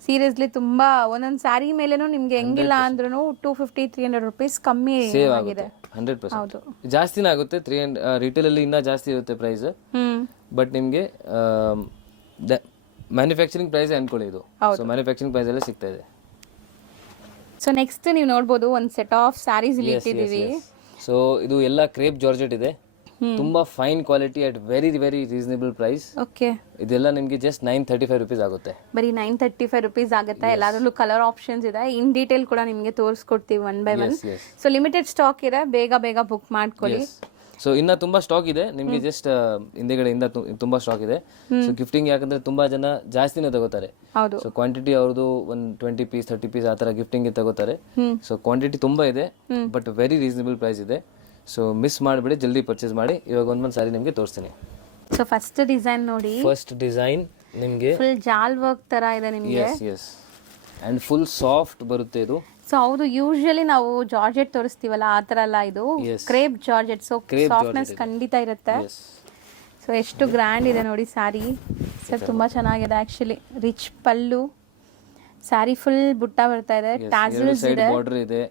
ಸೀರಿಯಸ್ಲಿ ತುಂಬ ಒಂದೊಂದು ಸ್ಯಾರಿ ಮೇಲೇನೂ ನಿಮಗೆ ಹೆಂಗಿಲ್ಲ ಅಂದ್ರೂ 250-300 ರುಪೀಸ್ ಕಮ್ಮಿ ಸೇವ್ ಆಗಿದೆ. ಆಗುತ್ತೆ 100%. ಹೌದು. ಜಾಸ್ತಿನೇ ಆಗುತ್ತೆ. 300 ರಿಟೇಲಲ್ಲಿ ಇನ್ನೂ ಜಾಸ್ತಿ ಇರುತ್ತೆ ಪ್ರೈಸ್. ಬಟ್ ನಿಮಗೆ ಮ್ಯಾನುಫ್ಯಾಕ್ಚರಿಂಗ್ ಪ್ರೈಸ್ ಅನ್ಕೊಳ್ಳಿ ಇದು. ಸೊ ಮ್ಯಾನುಫ್ಯಾಕ್ಚರಿಂಗ್ ಪ್ರೈಸಲ್ಲೇ ಸಿಗ್ತಾ ಇದೆ. ಸೊ ನೆಕ್ಸ್ಟ್ ನೀವು ನೋಡ್ಬೋದು ಒಂದು ಸೆಟ್ ಆಫ್ ಸ್ಯಾರೀಸ್ ಇಲ್ಲಿ ಇಟ್ಟಿದ್ದೀವಿ. ಸೊ ಇದು ಎಲ್ಲ ಕ್ರೇಪ್ ಜಾರ್ಜೆಟ್ ಇದೆ, ತುಂಬಾ fine quality at very very reasonable price. Okay. ಇದೆಲ್ಲ ನಿಮಗೆ ಜಸ್ಟ್ 935 ರುಪೀಸ್ ಆಗುತ್ತೆ. ಬರೀ 935 ರುಪೀಸ್ ಆಗುತ್ತೆ. ಎಲ್ಲದರಲ್ಲೂ ಕಲರ್ ಆಪ್ಷನ್ಸ್ ಇದೆ, ಇನ್ ಡೀಟೇಲ್ ಕೂಡ ನಿಮಗೆ ತೋರಿಸ್ಕೊಡ್ತೀವಿ one by one. So limited stock ಇದೆ, ಬೇಗ ಬೇಗ ಬುಕ್ ಮಾಡ್ಕೊಳ್ಳಿ. ಸೊ ಇನ್ನ ತುಂಬಾ ಸ್ಟಾಕ್ ಇದೆ ನಿಮಗೆ, ಜಸ್ಟ್ ಹಿಂದೆಗಡೆಯಿಂದ ತುಂಬಾ ಸ್ಟಾಕ್ ಇದೆ. ಸೊ ಗಿಫ್ಟಿಂಗ್ ಯಾಕಂದ್ರೆ ತುಂಬಾ ಜನ ಜಾಸ್ತಿನೇ ತಗೋತಾರೆ. ಹೌದು. ಸೊ ಕ್ವಾಂಟಿಟಿ ಅವ್ರದ್ದು ಒಂದು 20 ಪೀಸ್ 30 ಪೀಸ್ ಆ ಥರ ಗಿಫ್ಟಿಂಗ್ ತಗೋತಾರೆ. ಸೊ ಕ್ವಾಂಟಿಟಿ ತುಂಬಾ ಇದೆ, ಬಟ್ ವೆರಿ ರೀಸನಬಲ್ ಪ್ರೈಸ್ ಇದೆ. ಸೊ ಮಿಸ್ ಮಾಡಿಬಿಡಿ, ಜಲ್ದಿ ಪರ್ಚೇಸ್ ಮಾಡಿ. ಇವಾಗ ಒಂದೊಂದು ಸಾರಿ ನಿಮಗೆ ತೋರಿಸ್ತೀನಿ. ಸೊ ಫಸ್ಟ್ ಡಿಸೈನ್ ನೋಡಿ. ಫಸ್ಟ್ ಡಿಸೈನ್ ನಿಮಗೆ ಫುಲ್ ಜಾಲ್ ವರ್ಕ್ ತರ ಇದೆ ನಿಮಗೆ. ಎಸ್ ಅಂಡ್ ಫುಲ್ ಸಾಫ್ಟ್ ಬರುತ್ತೆ ಇದು. ಸೊ ಹೌದು, ಯೂಶಲಿ ನಾವು ಜಾರ್ಜೆಟ್ ತೋರಿಸ್ತೀವಲ್ಲ ಆ ಥರ ಅಲ್ಲ, ಇದು ಕ್ರೇಪ್ ಜಾರ್ಜೆಟ್. ಸೊ ಸಾಫ್ಟ್ನೆಸ್ ಖಂಡಿತ ಇರುತ್ತೆ. ಸೊ ಎಷ್ಟು ಗ್ರ್ಯಾಂಡ್ ಇದೆ ನೋಡಿ ಸ್ಯಾರಿ ಸರ್, ತುಂಬ ಚೆನ್ನಾಗಿದೆ ಆ್ಯಕ್ಚುಲಿ. ರಿಚ್ ಪಲ್ಲು, ಸ್ಯಾರಿ ಫುಲ್ ಬುಟ್ಟ ಬರ್ತಾ ಇದೆ, ಟ್ಯಾಸಲ್ಸ್ ಇದೆ, ಬಾರ್ಡರ್ ಇದೆ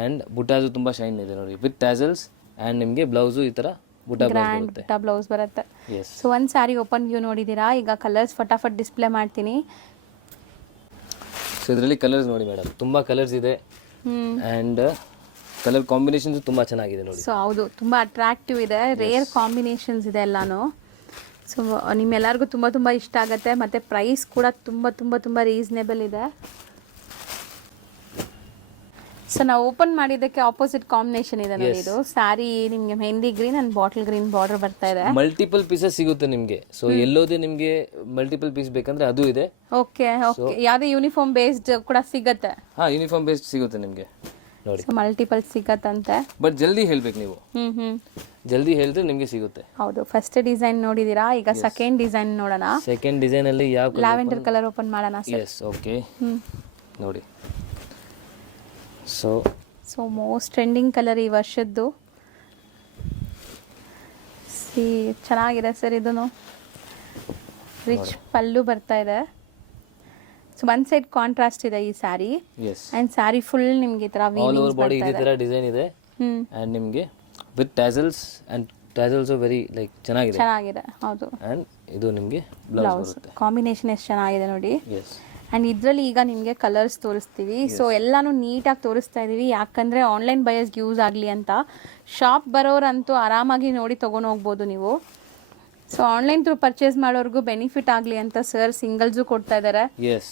ಅಂಡ್ ಬುಟಾಜು ತುಂಬಾ ಶೈನ್ ಇದೆ ನೋಡಿ, ವಿತ್ ಟ್ಯಾಸಲ್ಸ್. ಅಂಡ್ ನಿಮಗೆ ಬ್ಲೌಸು ಈ ತರ ಗ್ರ್ಯಾಂಡ್ ಬುಟ್ಟ ಬ್ಲೌಸ್ ಬರುತ್ತೆ. ಸೊ ಒಂದು ಸ್ಯಾರಿ ಓಪನ್ ವ್ಯೂ ನೋಡಿದ್ದೀರಾ. ಈಗ ಕಲರ್ಸ್ ಫಟಾಫಟ್ ಡಿಸ್ಪ್ಲೇ ಮಾಡ್ತೀನಿ. ಸೊ ಇದರಲ್ಲಿ ಕಲರ್ಸ್ ನೋಡಿ ಮೇಡಮ್, ತುಂಬಾ ಕಲರ್ಸ್ ಇದೆ ಅಂಡ್ ಕಲರ್ ಕಾಂಬಿನೇಷನ್ಸ್ ತುಂಬಾ ಚೆನ್ನಾಗಿದೆ ನೋಡಿ. ಸೊ ಹೌದು, ತುಂಬಾ ಅಟ್ರಾಕ್ಟಿವ್ ಇದೆ, ರೇರ್ ಕಾಂಬಿನೇಷನ್ಸ್ ಇದೆ ಎಲ್ಲಾನು. ಸೊ ನಿಮ್ಮೆಲ್ಲರಿಗೂ ತುಂಬ ತುಂಬ ಇಷ್ಟ ಆಗುತ್ತೆ. ಮತ್ತು ಪ್ರೈಸ್ ಕೂಡ ತುಂಬ ತುಂಬ ತುಂಬ ರೀಸನೇಬಲ್ ಇದೆ. ಸೊ ನಾವು ಓಪನ್ ಮಾಡಿದ್ದಕ್ಕೆ ಆಪೋಸಿಟ್ ಕಾಂಬಿನೇಷನ್ ಇದೆ ನೋಡಿ. ಇದು ಸ್ಯಾರಿ ನಿಮಗೆ mehndi green and bottle green border ಬರ್ತಾ ಇದೆ. ಮಲ್ಟಿಪಲ್ ಪೀಸಸ್ ಸಿಗುತ್ತೆ ನಿಮಗೆ. ಸೊ ಎಲ್ಲೋದೇ ನಿಮಗೆ ಮಲ್ಟಿಪಲ್ ಪೀಸ್ ಬೇಕಂದ್ರೆ ಅದು ಇದೆ. Okay okay. ಯಾವುದೇ ಯೂನಿಫಾರ್ಮ್ ಬೇಸ್ಡ್ ಕೂಡ ಸಿಗುತ್ತೆ? ಹಾ, ಯೂನಿಫಾರ್ಮ್ ಬೇಸ್ಡ್ ಸಿಗುತ್ತೆ ನಿಮಗೆ ನೋಡಿ. ಮಲ್ಟಿಪಲ್ ಸಿಗತ್ತಂತೆ, ಬಟ್ ಜಲ್ದಿ ಹೇಳ್ಬೇಕು ನೀವು. ಜಲ್ದಿ ಹೇಳಿದ್ರೆ ನಿಮಗೆ ಸಿಗುತ್ತೆ. ಹೌದು. ಫಸ್ಟ್ ಡಿಸೈನ್ ನೋಡಿದೀರಾ, ಈಗ ಸೆಕೆಂಡ್ ಡಿಸೈನ್ ನೋಡೋಣ. ಸೆಕೆಂಡ್ ಡಿಸೈನ್ ಅಲ್ಲಿ ಯಾವ ಲ್ಯಾವೆಂಡರ್ ಕಲರ್ ಓಪನ್ ಮಾಡೋಣ ಸರ್. ಎಸ್, ಓಕೆ ನೋಡಿ. ಸೊ ಮೋಸ್ಟ್ ಟ್ರೆಂಡಿಂಗ್ ಕಲರ್ ಈ ವರ್ಷದ್ದು. ಚೆನ್ನಾಗಿದೆ ಸರ್. ಇದನ್ನು ರಿಚ್ ಪಲ್ಲು ಬರ್ತಾ ಇದೆ. ಸೊ ಒನ್ ಸೈಡ್ ಕಾಂಟ್ರಾಸ್ಟ್ ಇದೆ ಈ ಸ್ಯಾರಿ. ಅಂಡ್ ಸ್ಯಾರಿ ಫುಲ್ ನಿಮಗೆ ಈ ತರ ಆಲ್ ಓವರ್ ಬಾಡಿ ಇದೇ ತರ ಡಿಸೈನ್ ಇದೆ. ಅಂಡ್ ನಿಮಗೆ with tassels and tassels very like ಚೆನ್ನಾಗಿದೆ. ಹೌದು. ಅಂಡ್ ಇದು ನಿಮಗೆ ಬ್ಲೌಸ್ ಬರುತ್ತೆ. ಕಾಂಬಿನೇಷನ್ ಎಷ್ಟು ಚೆನ್ನಾಗಿದೆ ನೋಡಿ. ಆ್ಯಂಡ್ ಇದರಲ್ಲಿ ಈಗ ನಿಮಗೆ ಕಲರ್ಸ್ ತೋರಿಸ್ತೀವಿ. ಸೊ ಎಲ್ಲಾನು ನೀಟಾಗಿ ತೋರಿಸ್ತಾ ಇದ್ದೀವಿ, ಯಾಕಂದರೆ ಆನ್ಲೈನ್ ಬಯರ್ಸ್ಗೆ ಯೂಸ್ ಆಗಲಿ ಅಂತ. ಶಾಪ್ ಬರೋರಂತೂ ಆರಾಮಾಗಿ ನೋಡಿ ತೊಗೊಂಡು ಹೋಗ್ಬೋದು ನೀವು. ಸೊ ಆನ್ಲೈನ್ ಥ್ರೂ ಪರ್ಚೇಸ್ ಮಾಡೋರ್ಗೂ ಬೆನಿಫಿಟ್ ಆಗಲಿ ಅಂತ ಸರ್ ಸಿಂಗಲ್ಸು ಕೊಡ್ತಾ ಇದ್ದಾರೆ.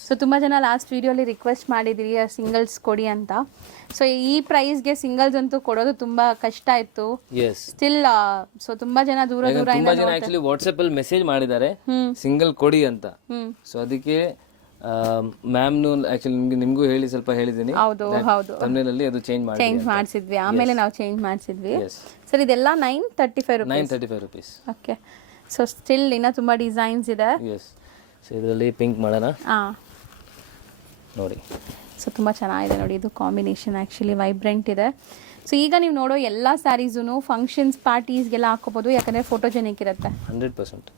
ಸೊ ತುಂಬ ಜನ ಲಾಸ್ಟ್ ವಿಡಿಯೋಲಿ ರಿಕ್ವೆಸ್ಟ್ ಮಾಡಿದಿರಿ ಸಿಂಗಲ್ಸ್ ಕೊಡಿ ಅಂತ. ಸೊ ಈ ಪ್ರೈಸ್ಗೆ ಸಿಂಗಲ್ಸ್ ಅಂತೂ ಕೊಡೋದು ತುಂಬ ಕಷ್ಟ ಇತ್ತು ಸ್ಟಿಲ್. ಸೊ ತುಂಬ ಜನ ದೂರ ಆಕ್ಚುಲಿ ವಾಟ್ಸ್ಆಪ್ ಅಲ್ಲಿ ಮೆಸೇಜ್ ಮಾಡಿದ್ದಾರೆ ಸಿಂಗಲ್ ಕೊಡಿ ಅಂತ. ಸೊ ಅದಕ್ಕೆ ಮ್ಯಾಮ್ನು ಆಕ್ಚುಲಿ ನಿಮಗೂ ಹೇಳಿ ಸ್ವಲ್ಪ ಹೇಳಿದ್ದೀನಿ. ಹೌದು ಹೌದು. ತಮಿಳಿನಲ್ಲಿ ಅದು ಚೇಂಜ್ ಮಾಡಿಸಿದ್ವಿ, ಆಮೇಲೆ ನಾವು ಚೇಂಜ್ ಮಾಡಿಸಿದ್ವಿ. ಸರ್ ಇದೆಲ್ಲ 935 ರುಪೀಸ್. ಓಕೆ. ಸೊ ಸ್ಟಿಲ್ ಇನ್ನೂ ತುಂಬ ಡಿಸೈನ್ಸ್ ಇದೆ. ಸೊ ಇದರಲ್ಲಿ ಪಿಂಕ್ ಮಾಡೋಣ ನೋಡಿ. ಸೊ ತುಂಬ ಚೆನ್ನಾಗಿದೆ ನೋಡಿ, ಇದು ಕಾಂಬಿನೇಷನ್ ಆ್ಯಕ್ಚುಲಿ ವೈಬ್ರೆಂಟ್ ಇದೆ. ಸೊ ಈಗ ನೀವು ನೋಡೋ ಎಲ್ಲ ಸ್ಯಾರೀಸೂ ಫಂಕ್ಷನ್ಸ್ ಪಾರ್ಟೀಸ್ಗೆಲ್ಲ ಹಾಕೋಬೋದು, ಯಾಕಂದರೆ ಫೋಟೋಜೆನಿಕ್ ಇರುತ್ತೆ 100%.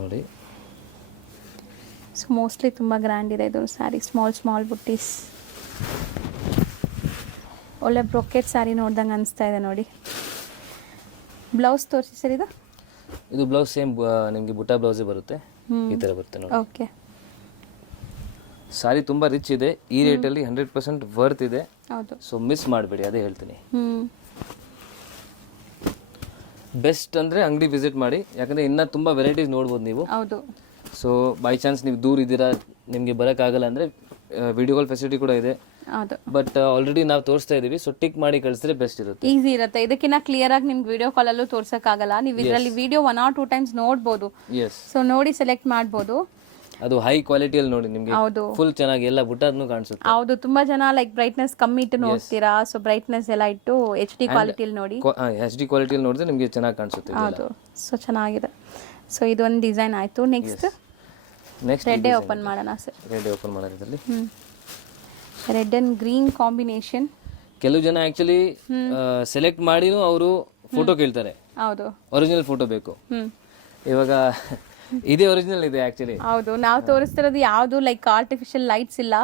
ನೋಡಿ. ಸೊ ಮೋಸ್ಟ್ಲಿ ತುಂಬ ಗ್ರ್ಯಾಂಡ್ ಇದೆ ಇದು ಸ್ಯಾರಿ. ಸ್ಮಾಲ್ ಬುಟ್ಟೀಸ್, ಒಳ್ಳೆ ಬ್ರೊಕೆಟ್ ಸ್ಯಾರಿ ನೋಡ್ದಂಗೆ ಅನಿಸ್ತಾ ಇದೆ ನೋಡಿ. ಬ್ಲೌಸ್ ತೋರಿಸಿ ಸರ್. ಇದು ಬ್ಲೌಸ್ ಸೇಮ್ ನಿಮಗೆ ಬುಟ್ಟ ಬ್ಲೌಸೇ ಬರುತ್ತೆ, ಈ ಥರ ಬರುತ್ತೆ ನೋಡಿ. ಓಕೆ. ಸಾರಿ ತುಂಬ ರಿಚ್ ಇದೆ, ಈ ರೇಟಲ್ಲಿ 100% ವರ್ತ್ ಇದೆ. ಹೌದು. ಸೊ ಮಿಸ್ ಮಾಡಬೇಡಿ, ಅದೇ ಹೇಳ್ತೀನಿ. ಬೆಸ್ಟ್ ಅಂದರೆ ಅಂಗಡಿ ವಿಸಿಟ್ ಮಾಡಿ, ಯಾಕಂದರೆ ಇನ್ನೂ ತುಂಬ ವೆರೈಟೀಸ್ ನೋಡ್ಬೋದು ನೀವು. ಹೌದು. ಸೊ ಬೈ ಚಾನ್ಸ್ ನೀವು ದೂರ ಇದ್ದೀರಾ, ನಿಮಗೆ ಬರೋಕ್ಕಾಗಲ್ಲ ಅಂದರೆ ವಿಡಿಯೋ ಕಾಲ್ ಫೆಸಿಲಿಟಿ ಕೂಡ ಇದೆ. ಬಟ್ ಆಲ್ರೆಡಿ ನಾವು ತೋರಿಸ್ತಾ ಇದೀವಿ. ಸೊ ಟಿಕ್ ಮಾಡಿ ಕಳಿಸಿದ್ರೆ ಬೆಸ್ಟ್ ಇರುತ್ತೆ, ಈಸಿ ಇರುತ್ತೆ. ಇದಕ್ಕಿಂತ ಕ್ಲಿಯರ್ ಆಗಿ ನಿಮ್ಗೆ ವಿಡಿಯೋ ಕಾಲಲ್ಲೂ ತೋರ್ಸೋಕ್ಕಾಗಲ್ಲ. ನೀವು ಇದರಲ್ಲಿ ವಿಡಿಯೋ 1 or 2 ಟೈಮ್ಸ್ ನೋಡ್ಬೋದು. ಸೊ ನೋಡಿ ಸೆಲೆಕ್ಟ್ ಮಾಡ್ಬೋದು. ಅದು ಹೈ ಕ್ವಾಲಿಟಿಯಲ್ಲಿ ನೋಡಿ ನಿಮಗೆ ಹೌದು ಫುಲ್ ಚೆನ್ನಾಗಿ ಎಲ್ಲ ಬುಟ್ಟನ್ನು ಕಾಣಿಸುತ್ತೆ. ಹೌದು, ತುಂಬಾ ಜನ ಲೈಕ್ ಬ್ರೈಟ್ನೆಸ್ ಕಮ್ಮಿ ಇಟ್ಟು ನೋಡ್ತೀರಾ, ಸೊ ಬ್ರೈಟ್ನೆಸ್ ಎಲ್ಲ ಇಟ್ಟು HD ಕ್ವಾಲಿಟಿಯಲ್ಲಿ ನೋಡಿ. HD ಕ್ವಾಲಿಟಿಯಲ್ಲಿ ನೋಡಿದ್ರೆ ನಿಮಗೆ ಚೆನ್ನಾಗಿ ಕಾಣಿಸುತ್ತೆ. ಹೌದು, ಸೊ ಚೆನ್ನಾಗಿದೆ. ಸೊ ಇದೊಂದು ಡಿಸೈನ್ ಆಯ್ತು. ನೆಕ್ಸ್ಟ್ ರೆಡ್ ಓಪನ್ ಮಾಡೋಣ ಸರ್. ರೆಡ್ ಓಪನ್ ಮಾಡೋದು ಇದರಲ್ಲಿ ರೆಡ್ ಅಂಡ್ ಗ್ರೀನ್ ಕಾಂಬಿನೇಷನ್. ಕೆಲವು ಜನ ಆಕ್ಚುಲಿ ಸೆಲೆಕ್ಟ್ ಮಾಡಿನೂ ಅವರು ಫೋಟೋ ಕೇಳ್ತಾರೆ. ಹೌದು, ಒರಿಜಿನಲ್ ಫೋಟೋ ಬೇಕು. ಇವಾಗ ಇದೇ ಒರಿಜಿನಲ್ ಇದೆ ಆಕ್ಚುಲಿ. ಹೌದು, ನಾವು ತೋರಿಸ್ತಿರೋದು ಯಾವುದು ಲೈಕ್ ಆರ್ಟಿಫಿಷಿಯಲ್ ಲೈಟ್ಸ್ ಇಲ್ಲ,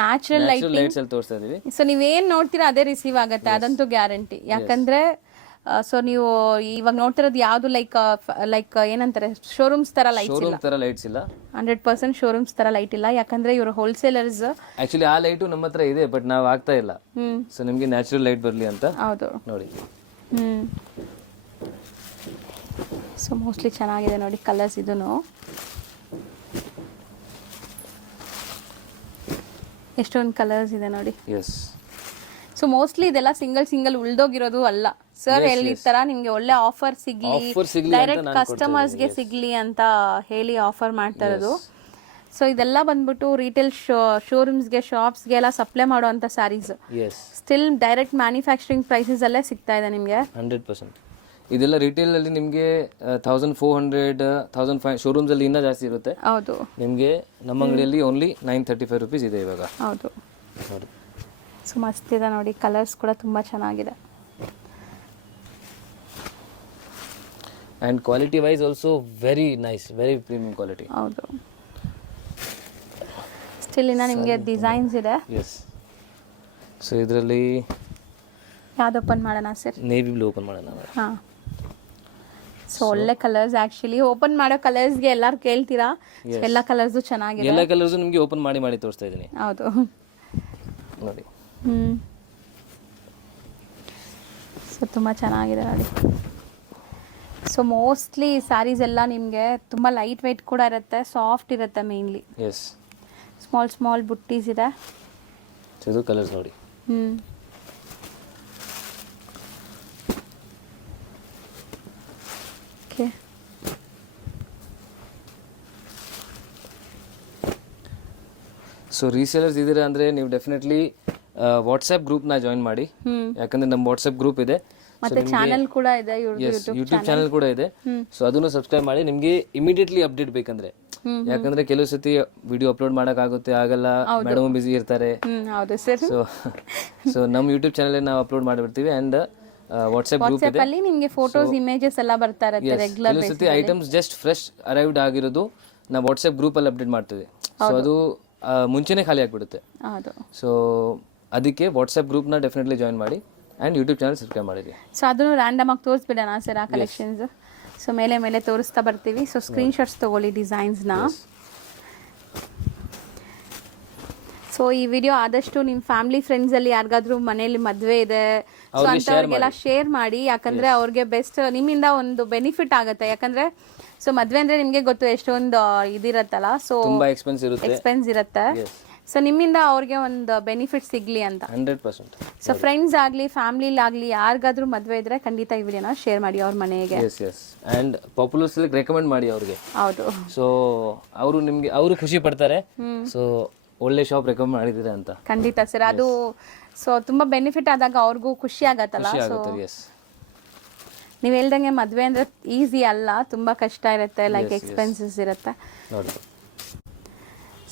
ನ್ಯಾಚುರಲ್ ಲೈಟ್ಸ್ ಅಲ್ಲಿ ತೋರಿಸ್ತಾ ಇದೀವಿ. ಸೊ ನೀವೇನ್ ನೋಡ್ತೀರಾ ಅದೇ ರಿಸೀವ್ ಆಗುತ್ತೆ, ಅದಂತೂ ಗ್ಯಾರಂಟಿ. ಯಾಕಂದ್ರೆ ಸೊ ನೀವು ಇವಾಗ ನೋಡ್ತಿರೋದು ಯಾವ್ದು ಲೈಕ್ ಏನಂತಾರೆ ಶೋರೂಮ್ಸ್ ತರ ಲೈಟ್ಸ್ ಇಲ್ಲ. 100% ಶೋರೂಮ್ಸ್ ತರ ಲೈಟ್ ಇಲ್ಲ. ಯಾಕಂದ್ರೆ ಇವರು ಹೋಲ್ಸೇಲರ್ಸ್. ಆಕ್ಚುಲಿ ಆ ಲೈಟು ನಮ್ಮ ಹತ್ರ ಇದೆ, ಬಟ್ ನಾವು ಆಗ್ತಾ ಇಲ್ಲ. ಸೊ ನಿಮ್ಗೆ ನ್ಯಾಚುರಲ್ ಲೈಟ್ ಬರ್ಲಿ ಅಂತ. ಹೌದು ನೋಡಿ. ಸೊ ಮೋಸ್ಟ್ಲಿ ಚೆನ್ನಾಗಿದೆ ನೋಡಿ ಕಲರ್ಸ್. ಇದೂನು ಎಷ್ಟೊಂದು ಕಲರ್ಸ್ ಇದೆ ನೋಡಿ. ಸೊ ಮೋಸ್ಟ್ಲಿ ಇದೆಲ್ಲ ಸಿಂಗಲ್ ಉಳ್ದೋಗಿರೋದು ಅಲ್ಲ ಸರ್. ಈ ತರ ನಿಮ್ಗೆ ಒಳ್ಳೆ ಆಫರ್ ಸಿಗ್ಲಿ, ಡೈರೆಕ್ಟ್ ಕಸ್ಟಮರ್ಸ್ಗೆ ಸಿಗ್ಲಿ ಅಂತ ಹೇಳಿ ಆಫರ್ ಮಾಡ್ತಾ ಇರೋದು. ಸೊ ಇದೆಲ್ಲ ಬಂದ್ಬಿಟ್ಟು ರಿಟೇಲ್ ಶೋರೂಮ್ಸ್ಗೆ, ಶಾಪ್ಸ್ಗೆ ಎಲ್ಲ ಸಪ್ಲೈ ಮಾಡುವಂತ saris. Still direct manufacturing prices ಅಲ್ಲೇ ಸಿಗ್ತಾ ಇದೆ ನಿಮ್ಗೆ. 100%. ಇದೆಲ್ಲ ರಿಟೇಲ್ ಅಲ್ಲಿ ನಿಮ್ಗೆ 1400, 1500 ಶೋರೂಮ್ಸ್ ಅಲ್ಲಿ ಇನ್ನೂ ಜಾಸ್ತಿ ಇರುತ್ತೆ. ಹೌದು, ನಿಮ್ಗೆ ನಮ್ಮ ಅಂಗಡಿಯಲ್ಲಿ ಓನ್ಲಿ 935 rupees ಇದೆ ಇವಾಗ. ಹೌದು ನೋಡಿ. ಸೊ ಮಸ್ತ್ ಇದೆ ನೋಡಿ, ಕಲರ್ಸ್ ಕೂಡ ತುಂಬಾ ಚೆನ್ನಾಗಿದೆ. And quality wise also very nice, very premium quality. ಹೌದು, ಸ್ಟಿಲ್ ಇನ್ನ ನಿಮಗೆ ಡಿಸೈನ್ಸ್ ಇದೆ. ಸೊ ಇದರಲ್ಲಿ ಯಾವ್ದು ಓಪನ್ ಮಾಡೋಣ ಸರ್? ನೇವಿ ಬ್ಲೂ ಓಪನ್ ಮಾಡೋಣ. ಹಾಂ, ಸೊ ಒಳ್ಳೆ ಕಲರ್ಸ್. ಆಕ್ಚುಲಿ ಓಪನ್ ಮಾಡೋ ಕಲರ್ಸ್ಗೆ ಎಲ್ಲರೂ ಕೇಳ್ತೀರಾ, ಎಲ್ಲ ಕಲರ್ಸು ಚೆನ್ನಾಗಿದೆ. ಎಲ್ಲ ಕಲರ್ಸು ನಿಮಗೆ ಓಪನ್ ಮಾಡಿ ತೋರಿಸ್ತಾ ಇದ್ದೀನಿ. ಹೌದು ನೋಡಿ. ಸೊ ತುಂಬ ಚೆನ್ನಾಗಿದೆ ನೋಡಿ. ಸೊ ಮೋಸ್ಟ್ಲಿ ಸ್ಯಾರೀಸ್ ಎಲ್ಲ ನಿಮಗೆ ತುಂಬ ಲೈಟ್ ವೆಯ್ಟ್ ಕೂಡ ಇರುತ್ತೆ, ಸಾಫ್ಟ್ ಇರುತ್ತೆ ಮೇನ್ಲಿ. ಸ್ಮಾಲ್ ಬುಟ್ಟೀಸ್ ಇದೆ. ಇದು ಕಲರ್ಸ್ ನೋಡಿ. ಓಕೆ, ಸೊ ರೀಸೇಲರ್ಸ್ ಇದ್ದೀರಾ ಅಂದರೆ ನೀವು ಡೆಫಿನೆಟ್ಲಿ ವಾಟ್ಸ್ಆ್ಯಪ್ ಗ್ರೂಪ್ನ ಜಾಯಿನ್ ಮಾಡಿ. ಯಾಕಂದರೆ ನಮ್ಮ ವಾಟ್ಸ್ಆ್ಯಪ್ ಗ್ರೂಪ್ ಇದೆ, ಮತ್ತೆ ಚಾನೆಲ್ ಕೂಡ ಇದೆ, ಯೂಟ್ಯೂಬ್ ಚಾನೆಲ್ ಕೂಡ ಇದೆ. ಸೊ ಅದನ್ನು ಸಬ್ಸ್ಕ್ರೈಬ್ ಮಾಡಿ. ನಿಮಗೆ ಇಮಿಡಿಯೇಟ್ಲಿ ಅಪ್ಡೇಟ್ ಬೇಕಂದ್ರೆ, ಯಾಕಂದ್ರೆ ಕೆಲವು ಸತಿ ವಿಡಿಯೋ ಅಪ್ಲೋಡ್ ಮಾಡೋಕ್ಕಾಗುತ್ತೆ, ಆಗಲ್ಲ, ಮೇಡಮ್ ಬಿಸಿ ಇರ್ತಾರೆ. ಸೊ ನಮ್ಮ ಯೂಟ್ಯೂಬ್ ಚಾನೆಲ್ ನಾವು ಅಪ್ಲೋಡ್ ಮಾಡಿಬಿಡ್ತೀವಿ. ಅಂಡ್ ವಾಟ್ಸ್ಆ್ಯಪ್ ಗ್ರೂಪ್ ಇದೆ, ಅಲ್ಲಿ ನಿಮಗೆ ಫೋಟೋಸ್ ಇಮೇಜಸ್ ಎಲ್ಲ ಬರ್ತಾ ಇರುತ್ತೆ ರೆಗ್ಯುಲರ್. ಕೆಲವು ಸತಿ ಐಟಮ್ಸ್ ಜಸ್ಟ್ ಫ್ರೆಶ್ ಅರೈವ್ಡ್ ಆಗಿರೋದು ನಾವು ವಾಟ್ಸ್ಆ್ಯಪ್ ಗ್ರೂಪಲ್ಲಿ ಅಪ್ಡೇಟ್ ಮಾಡ್ತೀವಿ. ಸೊ ಅದು ಮುಂಚೆನೇ ಖಾಲಿ ಆಗಿಬಿಡುತ್ತೆ. ಸೊ ಅದಕ್ಕೆ ವಾಟ್ಸ್ಆ್ಯಪ್ ಗ್ರೂಪ್ನ ಡೆಫಿನೆಟ್ಲಿ ಜಾಯಿನ್ ಮಾಡಿ ಆ್ಯಂಡ್ ಯೂಟ್ಯೂಬ್ ಚಾನಲ್ ಸಬ್ಸ್ಕ್ರೈಬ್ ಮಾಡಿರಿ. ಸೊ ಅದನ್ನು ರ್ಯಾಂಡಮ್ ಆಗಿ ತೋರಿಸ್ಬಿಡೋಣ ಸರ್ ಆ ಕಲೆಕ್ಷನ್ಸ್. ಸೊ ಮೇಲೆ ತೋರಿಸ್ತಾ ಬರ್ತೀವಿ. ಸೊ ಸ್ಕ್ರೀನ್ಶಾಟ್ಸ್ ತೊಗೊಳ್ಳಿ ಡಿಸೈನ್ಸ್ನ. ಸೊ ಈ ವಿಡಿಯೋ ಆದಷ್ಟು ನಿಮ್ಮ ಫ್ಯಾಮಿಲಿ ಫ್ರೆಂಡ್ಸಲ್ಲಿ ಯಾರಿಗಾದ್ರೂ ಮನೇಲಿ ಮದುವೆ ಇದೆ ಸೊ ಅಂಥವ್ರಿಗೆಲ್ಲ ಶೇರ್ ಮಾಡಿ. ಯಾಕಂದರೆ ಅವ್ರಿಗೆ ಬೆಸ್ಟ್, ನಿಮ್ಮಿಂದ ಒಂದು ಬೆನಿಫಿಟ್ ಆಗುತ್ತೆ. ಯಾಕಂದರೆ ಸೊ ಮದುವೆ ಅಂದರೆ ನಿಮಗೆ ಗೊತ್ತು ಎಷ್ಟೊಂದು ಇದಿರತ್ತಲ್ಲ, ಸೊ ಎಕ್ಸ್ಪೆನ್ಸ್ ಇರುತ್ತೆ. ಸೊ ನಿಮ್ಮಿಂದ ಅವ್ರಿಗೆ ಒಂದು ಬೆನಿಫಿಟ್ ಸಿಗ್ಲಿ ಅಂತ. 100%. ಸೊ ಫ್ರೆಂಡ್ಸ್ ಆಗಲಿ, ಫ್ಯಾಮಿಲಿಲಾಗಲಿ ಯಾರಿಗಾದ್ರೂ ಮದುವೆ ಇದ್ರೆ ಖಂಡಿತ ಈ ವಿಡಿಯೋನ ಶೇರ್ ಮಾಡಿ ಅವ್ರ ಮನೆಗೆ. ಆ್ಯಂಡ್ ಪಾಪ್ಯುಲರ್ ಸಿಲ್ಕ್ ರೆಕಮೆಂಡ್ ಮಾಡಿ ಅವ್ರಿಗೆ. ಹೌದು, ಸೊ ಅವರು ಖುಷಿ ಪಡ್ತಾರೆ. ಸೊ ಒಳ್ಳೆ ಶಾಪ್ ರೆಕಮೆಂಡ್ ಮಾಡಿದ್ದೀರಾ ಅಂತ. ಖಂಡಿತ ಸರ್, ಅದು ಸೊ ತುಂಬ ಬೆನಿಫಿಟ್ ಆದಾಗ ಅವ್ರಿಗೂ ಖುಷಿ ಆಗತ್ತಲ್ಲ. ಸೊ ನೀವು ಹೇಳ್ದಂಗೆ ಮದುವೆ ಅಂದರೆ ಈಸಿ ಅಲ್ಲ, ತುಂಬ ಕಷ್ಟ ಇರುತ್ತೆ, ಲೈಕ್ ಎಕ್ಸ್ಪೆನ್ಸಸ್ ಇರುತ್ತೆ.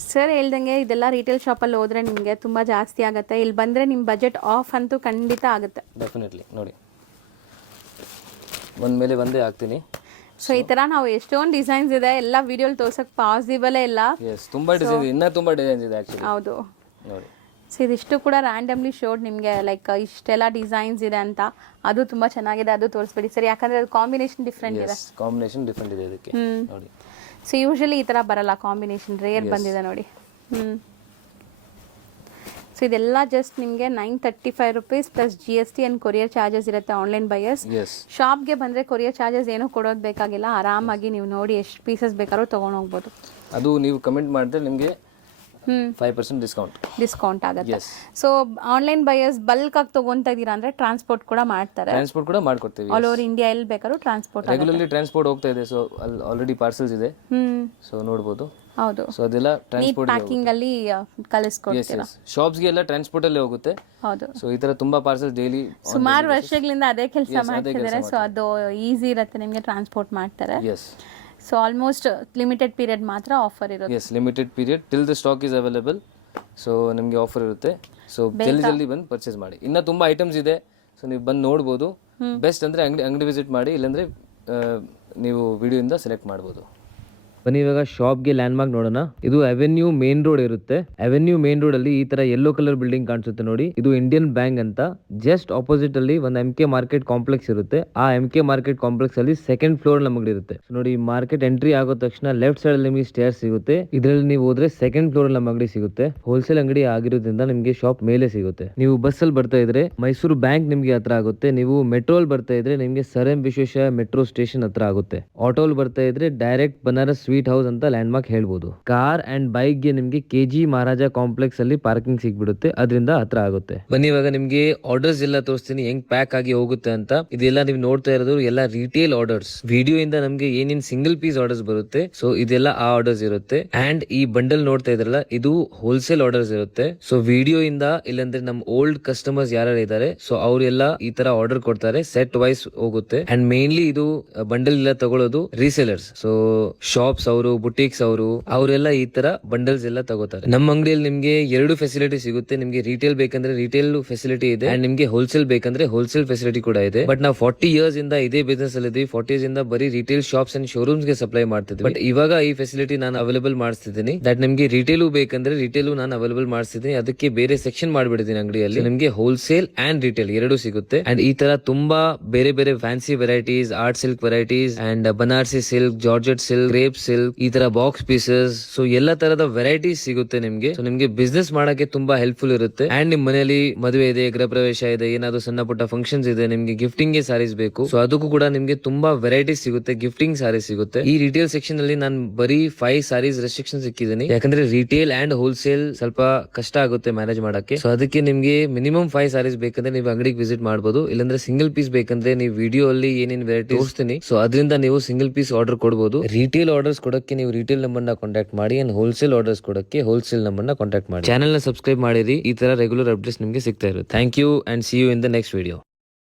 ಸರ್ ಹೇಳ್ದಂಗೆ ಇದೆಲ್ಲ ರಿಟೇಲ್ ಶಾಪಲ್ಲಿ ಹೋದರೆ ನಿಮಗೆ ತುಂಬ ಜಾಸ್ತಿ ಆಗುತ್ತೆ. ಇಲ್ಲಿ ಬಂದರೆ ನಿಮ್ಮ ಬಜೆಟ್ ಆಫ್ ಅಂತೂ ಖಂಡಿತ ಆಗುತ್ತೆ. ಡೆಫಿನೆಟ್ಲಿ ನೋಡಿ, ಒಂದ್ಮೇಲೆ ಒಂದೇ ಆಗ್ತೀನಿ. ಸೊ ಈ ಥರ ನಾವು ಎಷ್ಟೊಂದು ಡಿಸೈನ್ಸ್ ಇದೆ, ಎಲ್ಲ ವಿಡಿಯೋಲಿ ತೋರ್ಸೋಕ್ಕೆ ಪಾಸಿಬಲೇ ಇಲ್ಲ. ತುಂಬ ಡಿಸೈನ್ಸ್, ಇನ್ನೂ ತುಂಬ ಡಿಸೈನ್ಸ್ ಇದೆ ಆ್ಯಕ್ಚುಲಿ. ಹೌದು ನೋಡಿ. ಸೊ ಇದಿಷ್ಟು ಕೂಡ ರ್ಯಾಂಡಮ್ಲಿ ಶೋಡ್ ನಿಮಗೆ, ಲೈಕ್ ಇಷ್ಟೆಲ್ಲ ಡಿಸೈನ್ಸ್ ಇದೆ ಅಂತ. ಅದು ತುಂಬ ಚೆನ್ನಾಗಿದೆ, ಅದು ತೋರಿಸ್ಬೇಡಿ ಸರ್, ಯಾಕಂದರೆ ಅದು ಕಾಂಬಿನೇಷನ್ ಡಿಫ್ರೆಂಟ್ ಇದೆ. ಇದಕ್ಕೆ ನೋಡಿ. ಸೊ ಯೂಶಲಿ ಈ ಥರ ಬರಲ್ಲ ಕಾಂಬಿನೇಷನ್, ರೇರ್ ಬಂದಿದೆ ನೋಡಿ. ಸೊ ಇದೆಲ್ಲ ಜಸ್ಟ್ ನಿಮಗೆ 935 rupees plus GST and courier charges ಇರುತ್ತೆ ಆನ್ಲೈನ್ ಬೈಯರ್ಸ್. ಶಾಪ್ಗೆ ಬಂದರೆ ಕೊರಿಯರ್ ಚಾರ್ಜಸ್ ಏನೂ ಕೊಡೋದು ಬೇಕಾಗಿಲ್ಲ, ಆರಾಮಾಗಿ ನೀವು ನೋಡಿ ಎಷ್ಟು ಪೀಸಸ್ ಬೇಕಾದ್ರೂ ತೊಗೊಂಡು ಹೋಗ್ಬೋದು. ಅದು ನೀವು ಕಮೆಂಟ್ ಮಾಡಿದ್ರೆ ನಿಮಗೆ 5% ಡಿಸ್ಕೌಂಟ್ ಆಗುತ್ತೆ. ಸೊ ಆನ್ಲೈನ್ ಬೈಯರ್ಸ್ ಬಲ್ಕ್ ಆಗಿ ತೊಗೊತಾ ಇದ್ದೀರಾ ಅಂದರೆ ಟ್ರಾನ್ಸ್ಪೋರ್ಟ್ ಕೂಡ ಮಾಡ್ತಾರೆ. ಟ್ರಾನ್ಸ್ಪೋರ್ಟ್ ಕೂಡ ಮಾಡ್ಕೊಡ್ತೀವಿ ಆಲ್ ಓವರ್ ಇಂಡಿಯಾ, ಎಲ್ಲಿ ಬೇಕಾದ್ರೂ ಟ್ರಾನ್ಸ್ಪೋರ್ಟ್. ರೆಗ್ಯುಲರ್ಲಿ ಟ್ರಾನ್ಸ್ಪೋರ್ಟ್ ಹೋಗ್ತಾ ಇದೆ. ಸೊ ಅಲ್ಲಿ ಆಲ್ರೆಡಿ ಪಾರ್ಸಲ್ಸ್ ಇದೆ, ಸೊ ನೋಡ್ಬೋದು. ಹೌದು, ಸೊ ಅದೆಲ್ಲ ಟ್ರಾನ್ಸ್ಪೋರ್ಟ್ ಪ್ಯಾಕಿಂಗ್ ಅಲ್ಲಿ ಕಳಿಸ್ಕೊಡ್ತೀರಾ. ಶಾಪ್ಸ್ಗೆ ಎಲ್ಲ ಟ್ರಾನ್ಸ್ಪೋರ್ಟ್ ಅಲ್ಲೇ ಹೋಗುತ್ತೆ. ಹೌದು, ಸೊ ಈ ತರ ತುಂಬಾ ಪಾರ್ಸಲ್ ಡೈಲಿ ಸುಮಾರು ವರ್ಷಗಳಿಂದ ಅದೇ ಕೆಲಸ ಮಾಡ್ತಿದ್ದಾರೆ. ಸೊ ಅದು ಈಸಿ ಇರುತ್ತೆ ನಿಮಗೆ, ಟ್ರಾನ್ಸ್ಪೋರ್ಟ್ ಮಾಡ್ತಾರೆ. Yes so almost limited period ಮಾತ್ರ ಆಫರ್ ಇರುತ್ತೆ. Yes limited period till the stock is available. So ನಿಮಗೆ ಆಫರ್ ಇರುತ್ತೆ. ಸೊ ಜಲ್ದಿ ಬಂದು ಪರ್ಚೇಸ್ ಮಾಡಿ. ಇನ್ನ ತುಂಬಾ ಐಟಮ್ಸ್ ಇದೆ, ಸೊ ನೀವು ಬಂದು ನೋಡ್ಬೋದು. ಬೆಸ್ಟ್ ಅಂದ್ರೆ ಅಂಗಡಿ ವಿಸಿಟ್ ಮಾಡಿ, ಇಲ್ಲಾಂದ್ರೆ ನೀವು ವಿಡಿಯೋಯಿಂದ ಸೆಲೆಕ್ಟ್ ಮಾಡ್ಬೋದು. ಬನ್ನಿ ಇವಾಗ ಶಾಪ್ಗೆ ಲ್ಯಾಂಡ್ ಮಾರ್ಕ್ ನೋಡೋಣ. ಇದು ಅವೆನ್ಯೂ ಮೇನ್ ರೋಡ್ ಇರುತ್ತೆ. ಅವೆನ್ಯೂ ಮೇನ್ ರೋಡ್ ಅಲ್ಲಿ ಈ ತರ ಯೆಲ್ಲೋ ಕಲರ್ ಬಿಲ್ಡಿಂಗ್ ಕಾಣಿಸುತ್ತೆ ನೋಡಿ, ಇದು ಇಂಡಿಯನ್ ಬ್ಯಾಂಕ್ ಅಂತ. ಜಸ್ಟ್ ಆಪೋಸಿಟ್ ಅಲ್ಲಿ ಒಂದು MK ಮಾರ್ಕೆಟ್ ಕಾಂಪ್ಲೆಕ್ಸ್ ಇರುತ್ತೆ. ಆ MK ಮಾರ್ಕೆಟ್ ಕಾಂಪ್ಲೆಕ್ಸ್ ಅಲ್ಲಿ ಸೆಕೆಂಡ್ ಫ್ಲೋರ್ ನಮಗೆ ಇರುತ್ತೆ. ನೋಡಿ ಮಾರ್ಕೆಟ್ ಎಂಟ್ರಿ ಆಗೋ ತಕ್ಷಣ ಲೆಫ್ಟ್ ಸೈಡ್ ಅಲ್ಲಿ ನಿಮಗೆ ಸ್ಟೇರ್ ಸಿಗುತ್ತೆ. ಇದರಲ್ಲಿ ನೀವು ಹೋದ್ರೆ ಸೆಕೆಂಡ್ ಫ್ಲೋರ್ ಅಲ್ಲಿ ನಮ್ಮ ಅಂಗಡಿ ಸಿಗುತ್ತೆ. ಹೋಲ್ಸೇಲ್ ಅಂಗಡಿ ಆಗಿರೋದ್ರಿಂದ ನಿಮಗೆ ಶಾಪ್ ಮೇಲೆ ಸಿಗುತ್ತೆ. ನೀವು ಬಸ್ ಅಲ್ಲಿ ಬರ್ತಾ ಇದ್ರೆ ಮೈಸೂರು ಬ್ಯಾಂಕ್ ನಿಮ್ಗೆ ಹತ್ರ ಆಗುತ್ತೆ. ನೀವು ಮೆಟ್ರೋ ಅಲ್ಲಿ ಬರ್ತಾ ಇದ್ರೆ ನಿಮ್ಗೆ sir M Visvesvaraya metro station ಹತ್ರ ಆಗುತ್ತೆ. ಆಟೋ ಅಲ್ಲಿ ಬರ್ತಾ ಇದ್ರೆ ಡೈರೆಕ್ಟ್ ಬನಾರಸ್ ಸ್ವೀಟ್ ಹೌಸ್ ಅಂತ ಲ್ಯಾಂಡ್ ಮಾರ್ಕ್ ಹೇಳ್ಬೋದು. ಕಾರ್ ಅಂಡ್ ಬೈಕ್ ಗೆ ನಿಮ್ಗೆ KG ಮಹಾರಾಜ ಕಾಂಪ್ಲೆಕ್ಸ್ ಅಲ್ಲಿ ಪಾರ್ಕಿಂಗ್ ಸಿಗ್ಬಿಡುತ್ತೆ, ಅದರಿಂದ ಹತ್ರ ಆಗುತ್ತೆ. ಬನ್ನಿ ಇವಾಗ ನಿಮ್ಗೆ ಆರ್ಡರ್ಸ್ ಎಲ್ಲ ತೋರಿಸ್ತೀನಿ ಹೆಂಗ್ ಪ್ಯಾಕ್ ಆಗಿ ಹೋಗುತ್ತೆ ಅಂತ. ಇದೆಲ್ಲ ನೀವು ನೋಡ್ತಾ ಇರೋದು ಎಲ್ಲ ರಿಟೇಲ್ ಆರ್ಡರ್ಸ್. ವಿಡಿಯೋ ಇಂದ ನಮ್ಗೆ ಏನೇನ್ ಸಿಂಗಲ್ ಪೀಸ್ ಆರ್ಡರ್ಸ್ ಬರುತ್ತೆ, ಸೊ ಇದೆಲ್ಲ ಆ ಆರ್ಡರ್ಸ್ ಇರುತ್ತೆ. ಅಂಡ್ ಈ ಬಂಡಲ್ ನೋಡ್ತಾ ಇದ್ರಲ್ಲ, ಇದು ಹೋಲ್ಸೇಲ್ ಆರ್ಡರ್ಸ್ ಇರುತ್ತೆ. ಸೊ ವಿಡಿಯೋ ಇಂದ ಇಲ್ಲಾಂದ್ರೆ ನಮ್ ಓಲ್ಡ್ ಕಸ್ಟಮರ್ಸ್ ಯಾರು ಇದಾರೆ, ಸೊ ಅವರೆಲ್ಲ ಈ ತರ ಆರ್ಡರ್ ಕೊಡ್ತಾರೆ, ಸೆಟ್ ವೈಸ್ ಹೋಗುತ್ತೆ. ಅಂಡ್ ಮೇನ್ಲಿ ಇದು ಬಂಡಲ್ ಎಲ್ಲ ತಗೊಳ್ಳೋದು ರೀಸೇಲರ್ಸ್. ಸೊ ಶಾಪ್ಸ್ ಅವರು, ಬುಟಿಕ್ಸ್ ಅವರೆಲ್ಲ ಈ ತರ ಬಂಡಲ್ಸ್ ಎಲ್ಲ ತಗೋತಾರೆ. ನಮ್ಮ ಅಂಗಡಿಯಲ್ಲಿ ನಿಮ್ಗೆ 2 ಫೆಸಿಲಿಟಿ ಸಿಗುತ್ತೆ. ನಿಮ್ಗೆ ರಿಟೇಲ್ ಬೇಕಂದ್ರೆ ರಿಟೇಲ್ ಫೆಸಿಲಿಟಿ ಇದೆ, ಅಂಡ್ ನಿಮ್ಗೆ ಹೋಲ್ಸೇಲ್ ಬೇಕಂದ್ರೆ ಹೋಲ್ಸೇಲ್ ಫೆಸಿಲಿಟಿ ಕೂಡ ಇದೆ. ಬಟ್ ನಾವು 40 ಇಯರ್ಸ್ ಇಂದ ಇದೇ ಬಿಸ್ನೆಸ್ ಅಲ್ಲಿ ಇದೀವಿ. 40 ಇಯರ್ಸ್ ಇಂದ ಬರೀ ರಿಟೇಲ್ ಶಾಪ್ಸ್ ಅಂಡ್ ಶೋರೂಮ್ಸ್ ಗೆ ಸಪ್ಲೈ ಮಾಡ್ತಿದ್ವಿ. ಬಟ್ ಇವಾಗ ಈ ಫೆಸಿಲಿಟಿ ನಾನು ಅವೈಲೇಬಲ್ ಮಾಡಿಸ್ತಿದ್ದೀನಿ. ದಟ್ ನಿಮ್ಗೆ ರಿಟೇಲು ಬೇಕಂದ್ರೆ ರಿಟೇಲು ನಾನು ಅವೈಲೇಬಲ್ ಮಾಡಿಸ್ತಿದ್ದೀನಿ. ಅದಕ್ಕೆ ಬೇರೆ ಸೆಕ್ಷನ್ ಮಾಡ್ಬಿಡ್ತೀನಿ ಅಂಗಡಿಯಲ್ಲಿ. ನಿಮ್ಗೆ ಹೋಲ್ಸೇಲ್ ಅಂಡ್ ರಿಟೇಲ್ 2 ಸಿಗುತ್ತೆ. ಅಂಡ್ ಈ ತರ ತುಂಬಾ ಬೇರೆ ಬೇರೆ fancy varieties, art silk varieties and Banarasi silk, georgette silk, crepe silk, ಈ ತರ ಬಾಕ್ಸ್ ಪೀಸಸ್, ಸೊ ಎಲ್ಲ ತರದ ವೆರೈಟೀಸ್ ಸಿಗುತ್ತೆ ನಿಮ್ಗೆ. ಸೊ ನಿಮ್ಗೆ ಬಿಸ್ನೆಸ್ ಮಾಡಕ್ಕೆ ತುಂಬಾ ಹೆಲ್ಪ್ಫುಲ್ ಇರುತ್ತೆ. ಅಂಡ್ ನಿಮ್ ಮನೆಯಲ್ಲಿ ಮದುವೆ ಇದೆ, ಗೃಹ ಪ್ರವೇಶ ಇದೆ, ಏನಾದ್ರು ಸಣ್ಣ ಪುಟ್ಟ ಫಂಕ್ಷನ್ಸ್ ಇದೆ, ನಿಮ್ಗೆ ಗಿಫ್ಟಿಂಗ್ ಗೆ ಸಾರೀಸ್ ಬೇಕು, ಸೊ ಅದಕ್ಕೂ ಕೂಡ ನಿಮ್ಗೆ ತುಂಬಾ ವೆರೈಟೀಸ್ ಸಿಗುತ್ತೆ, ಗಿಫ್ಟಿಂಗ್ ಸಾರೀಸ್ ಸಿಗುತ್ತೆ. ಈ ರಿಟೇಲ್ ಸೆಕ್ಷನ್ ಅಲ್ಲಿ ನಾನು ಬರೀ 5 ಸಾರೀಸ್ ರೆಸ್ಟ್ರಿಕ್ಷನ್ ಸಿಕ್ಕಿದ್ದೀನಿ. ಯಾಕಂದ್ರೆ ರಿಟೇಲ್ ಅಂಡ್ ಹೋಲ್ಸೇಲ್ ಸ್ವಲ್ಪ ಕಷ್ಟ ಆಗುತ್ತೆ ಮ್ಯಾನೇಜ್ ಮಾಡಕ್ಕೆ. ಸೊ ಅದಕ್ಕೆ ನಿಮ್ಗೆ ಮಿನಿಮಮ್ 5 ಸಾರೀಸ್ ಬೇಕಂದ್ರೆ ನೀವು ಅಂಗಡಿಗೆ ವಿಸಿಟ್ ಮಾಡಬಹುದು. ಇಲ್ಲಾಂದ್ರೆ ಸಿಂಗಲ್ ಪೀಸ್ ಬೇಕಂದ್ರೆ ನೀವು ವಿಡಿಯೋ ಅಲ್ಲಿ ಏನೇನ್ ವೆರೈಟಿ ತೋರಿಸ್ತೀನಿ, ಸೊ ಅದರಿಂದ ನೀವು ಸಿಂಗಲ್ ಪೀಸ್ ಆರ್ಡರ್ ಕೊಡಬಹುದು. ರಿಟೇಲ್ ಆರ್ಡರ್ಸ್ ಕೊಡಕ್ಕೆ ನೀವು ರಿಟೇಲ್ ನಂಬರ್ ನ ಕಾಂಟ್ಯಾಕ್ಟ್ ಮಾಡಿ, ಅಂಡ್ ಹೋಲ್ಸೇಲ್ ಆರ್ಡರ್ಸ್ ಕೊಡಕ್ಕೆ ಹೋಲ್ಸೇಲ್ ನಂಬರ್ ನ ಕಾಂಟ್ಯಾಕ್ಟ್ ಮಾಡಿ. ಚಾನೆಲ್ ನ ಸಬ್ಸ್ಕ್ರೈಬ್ ಮಾಡಿರಿ, ಈ ತರ ರೆಗ್ಯುಲರ್ ಅಪ್ಡೇಟ್ಸ್ ನಿಮಗೆ ಸಿಗ್ತಾ ಇರುತ್ತೆ. Thank you and see you in the next video.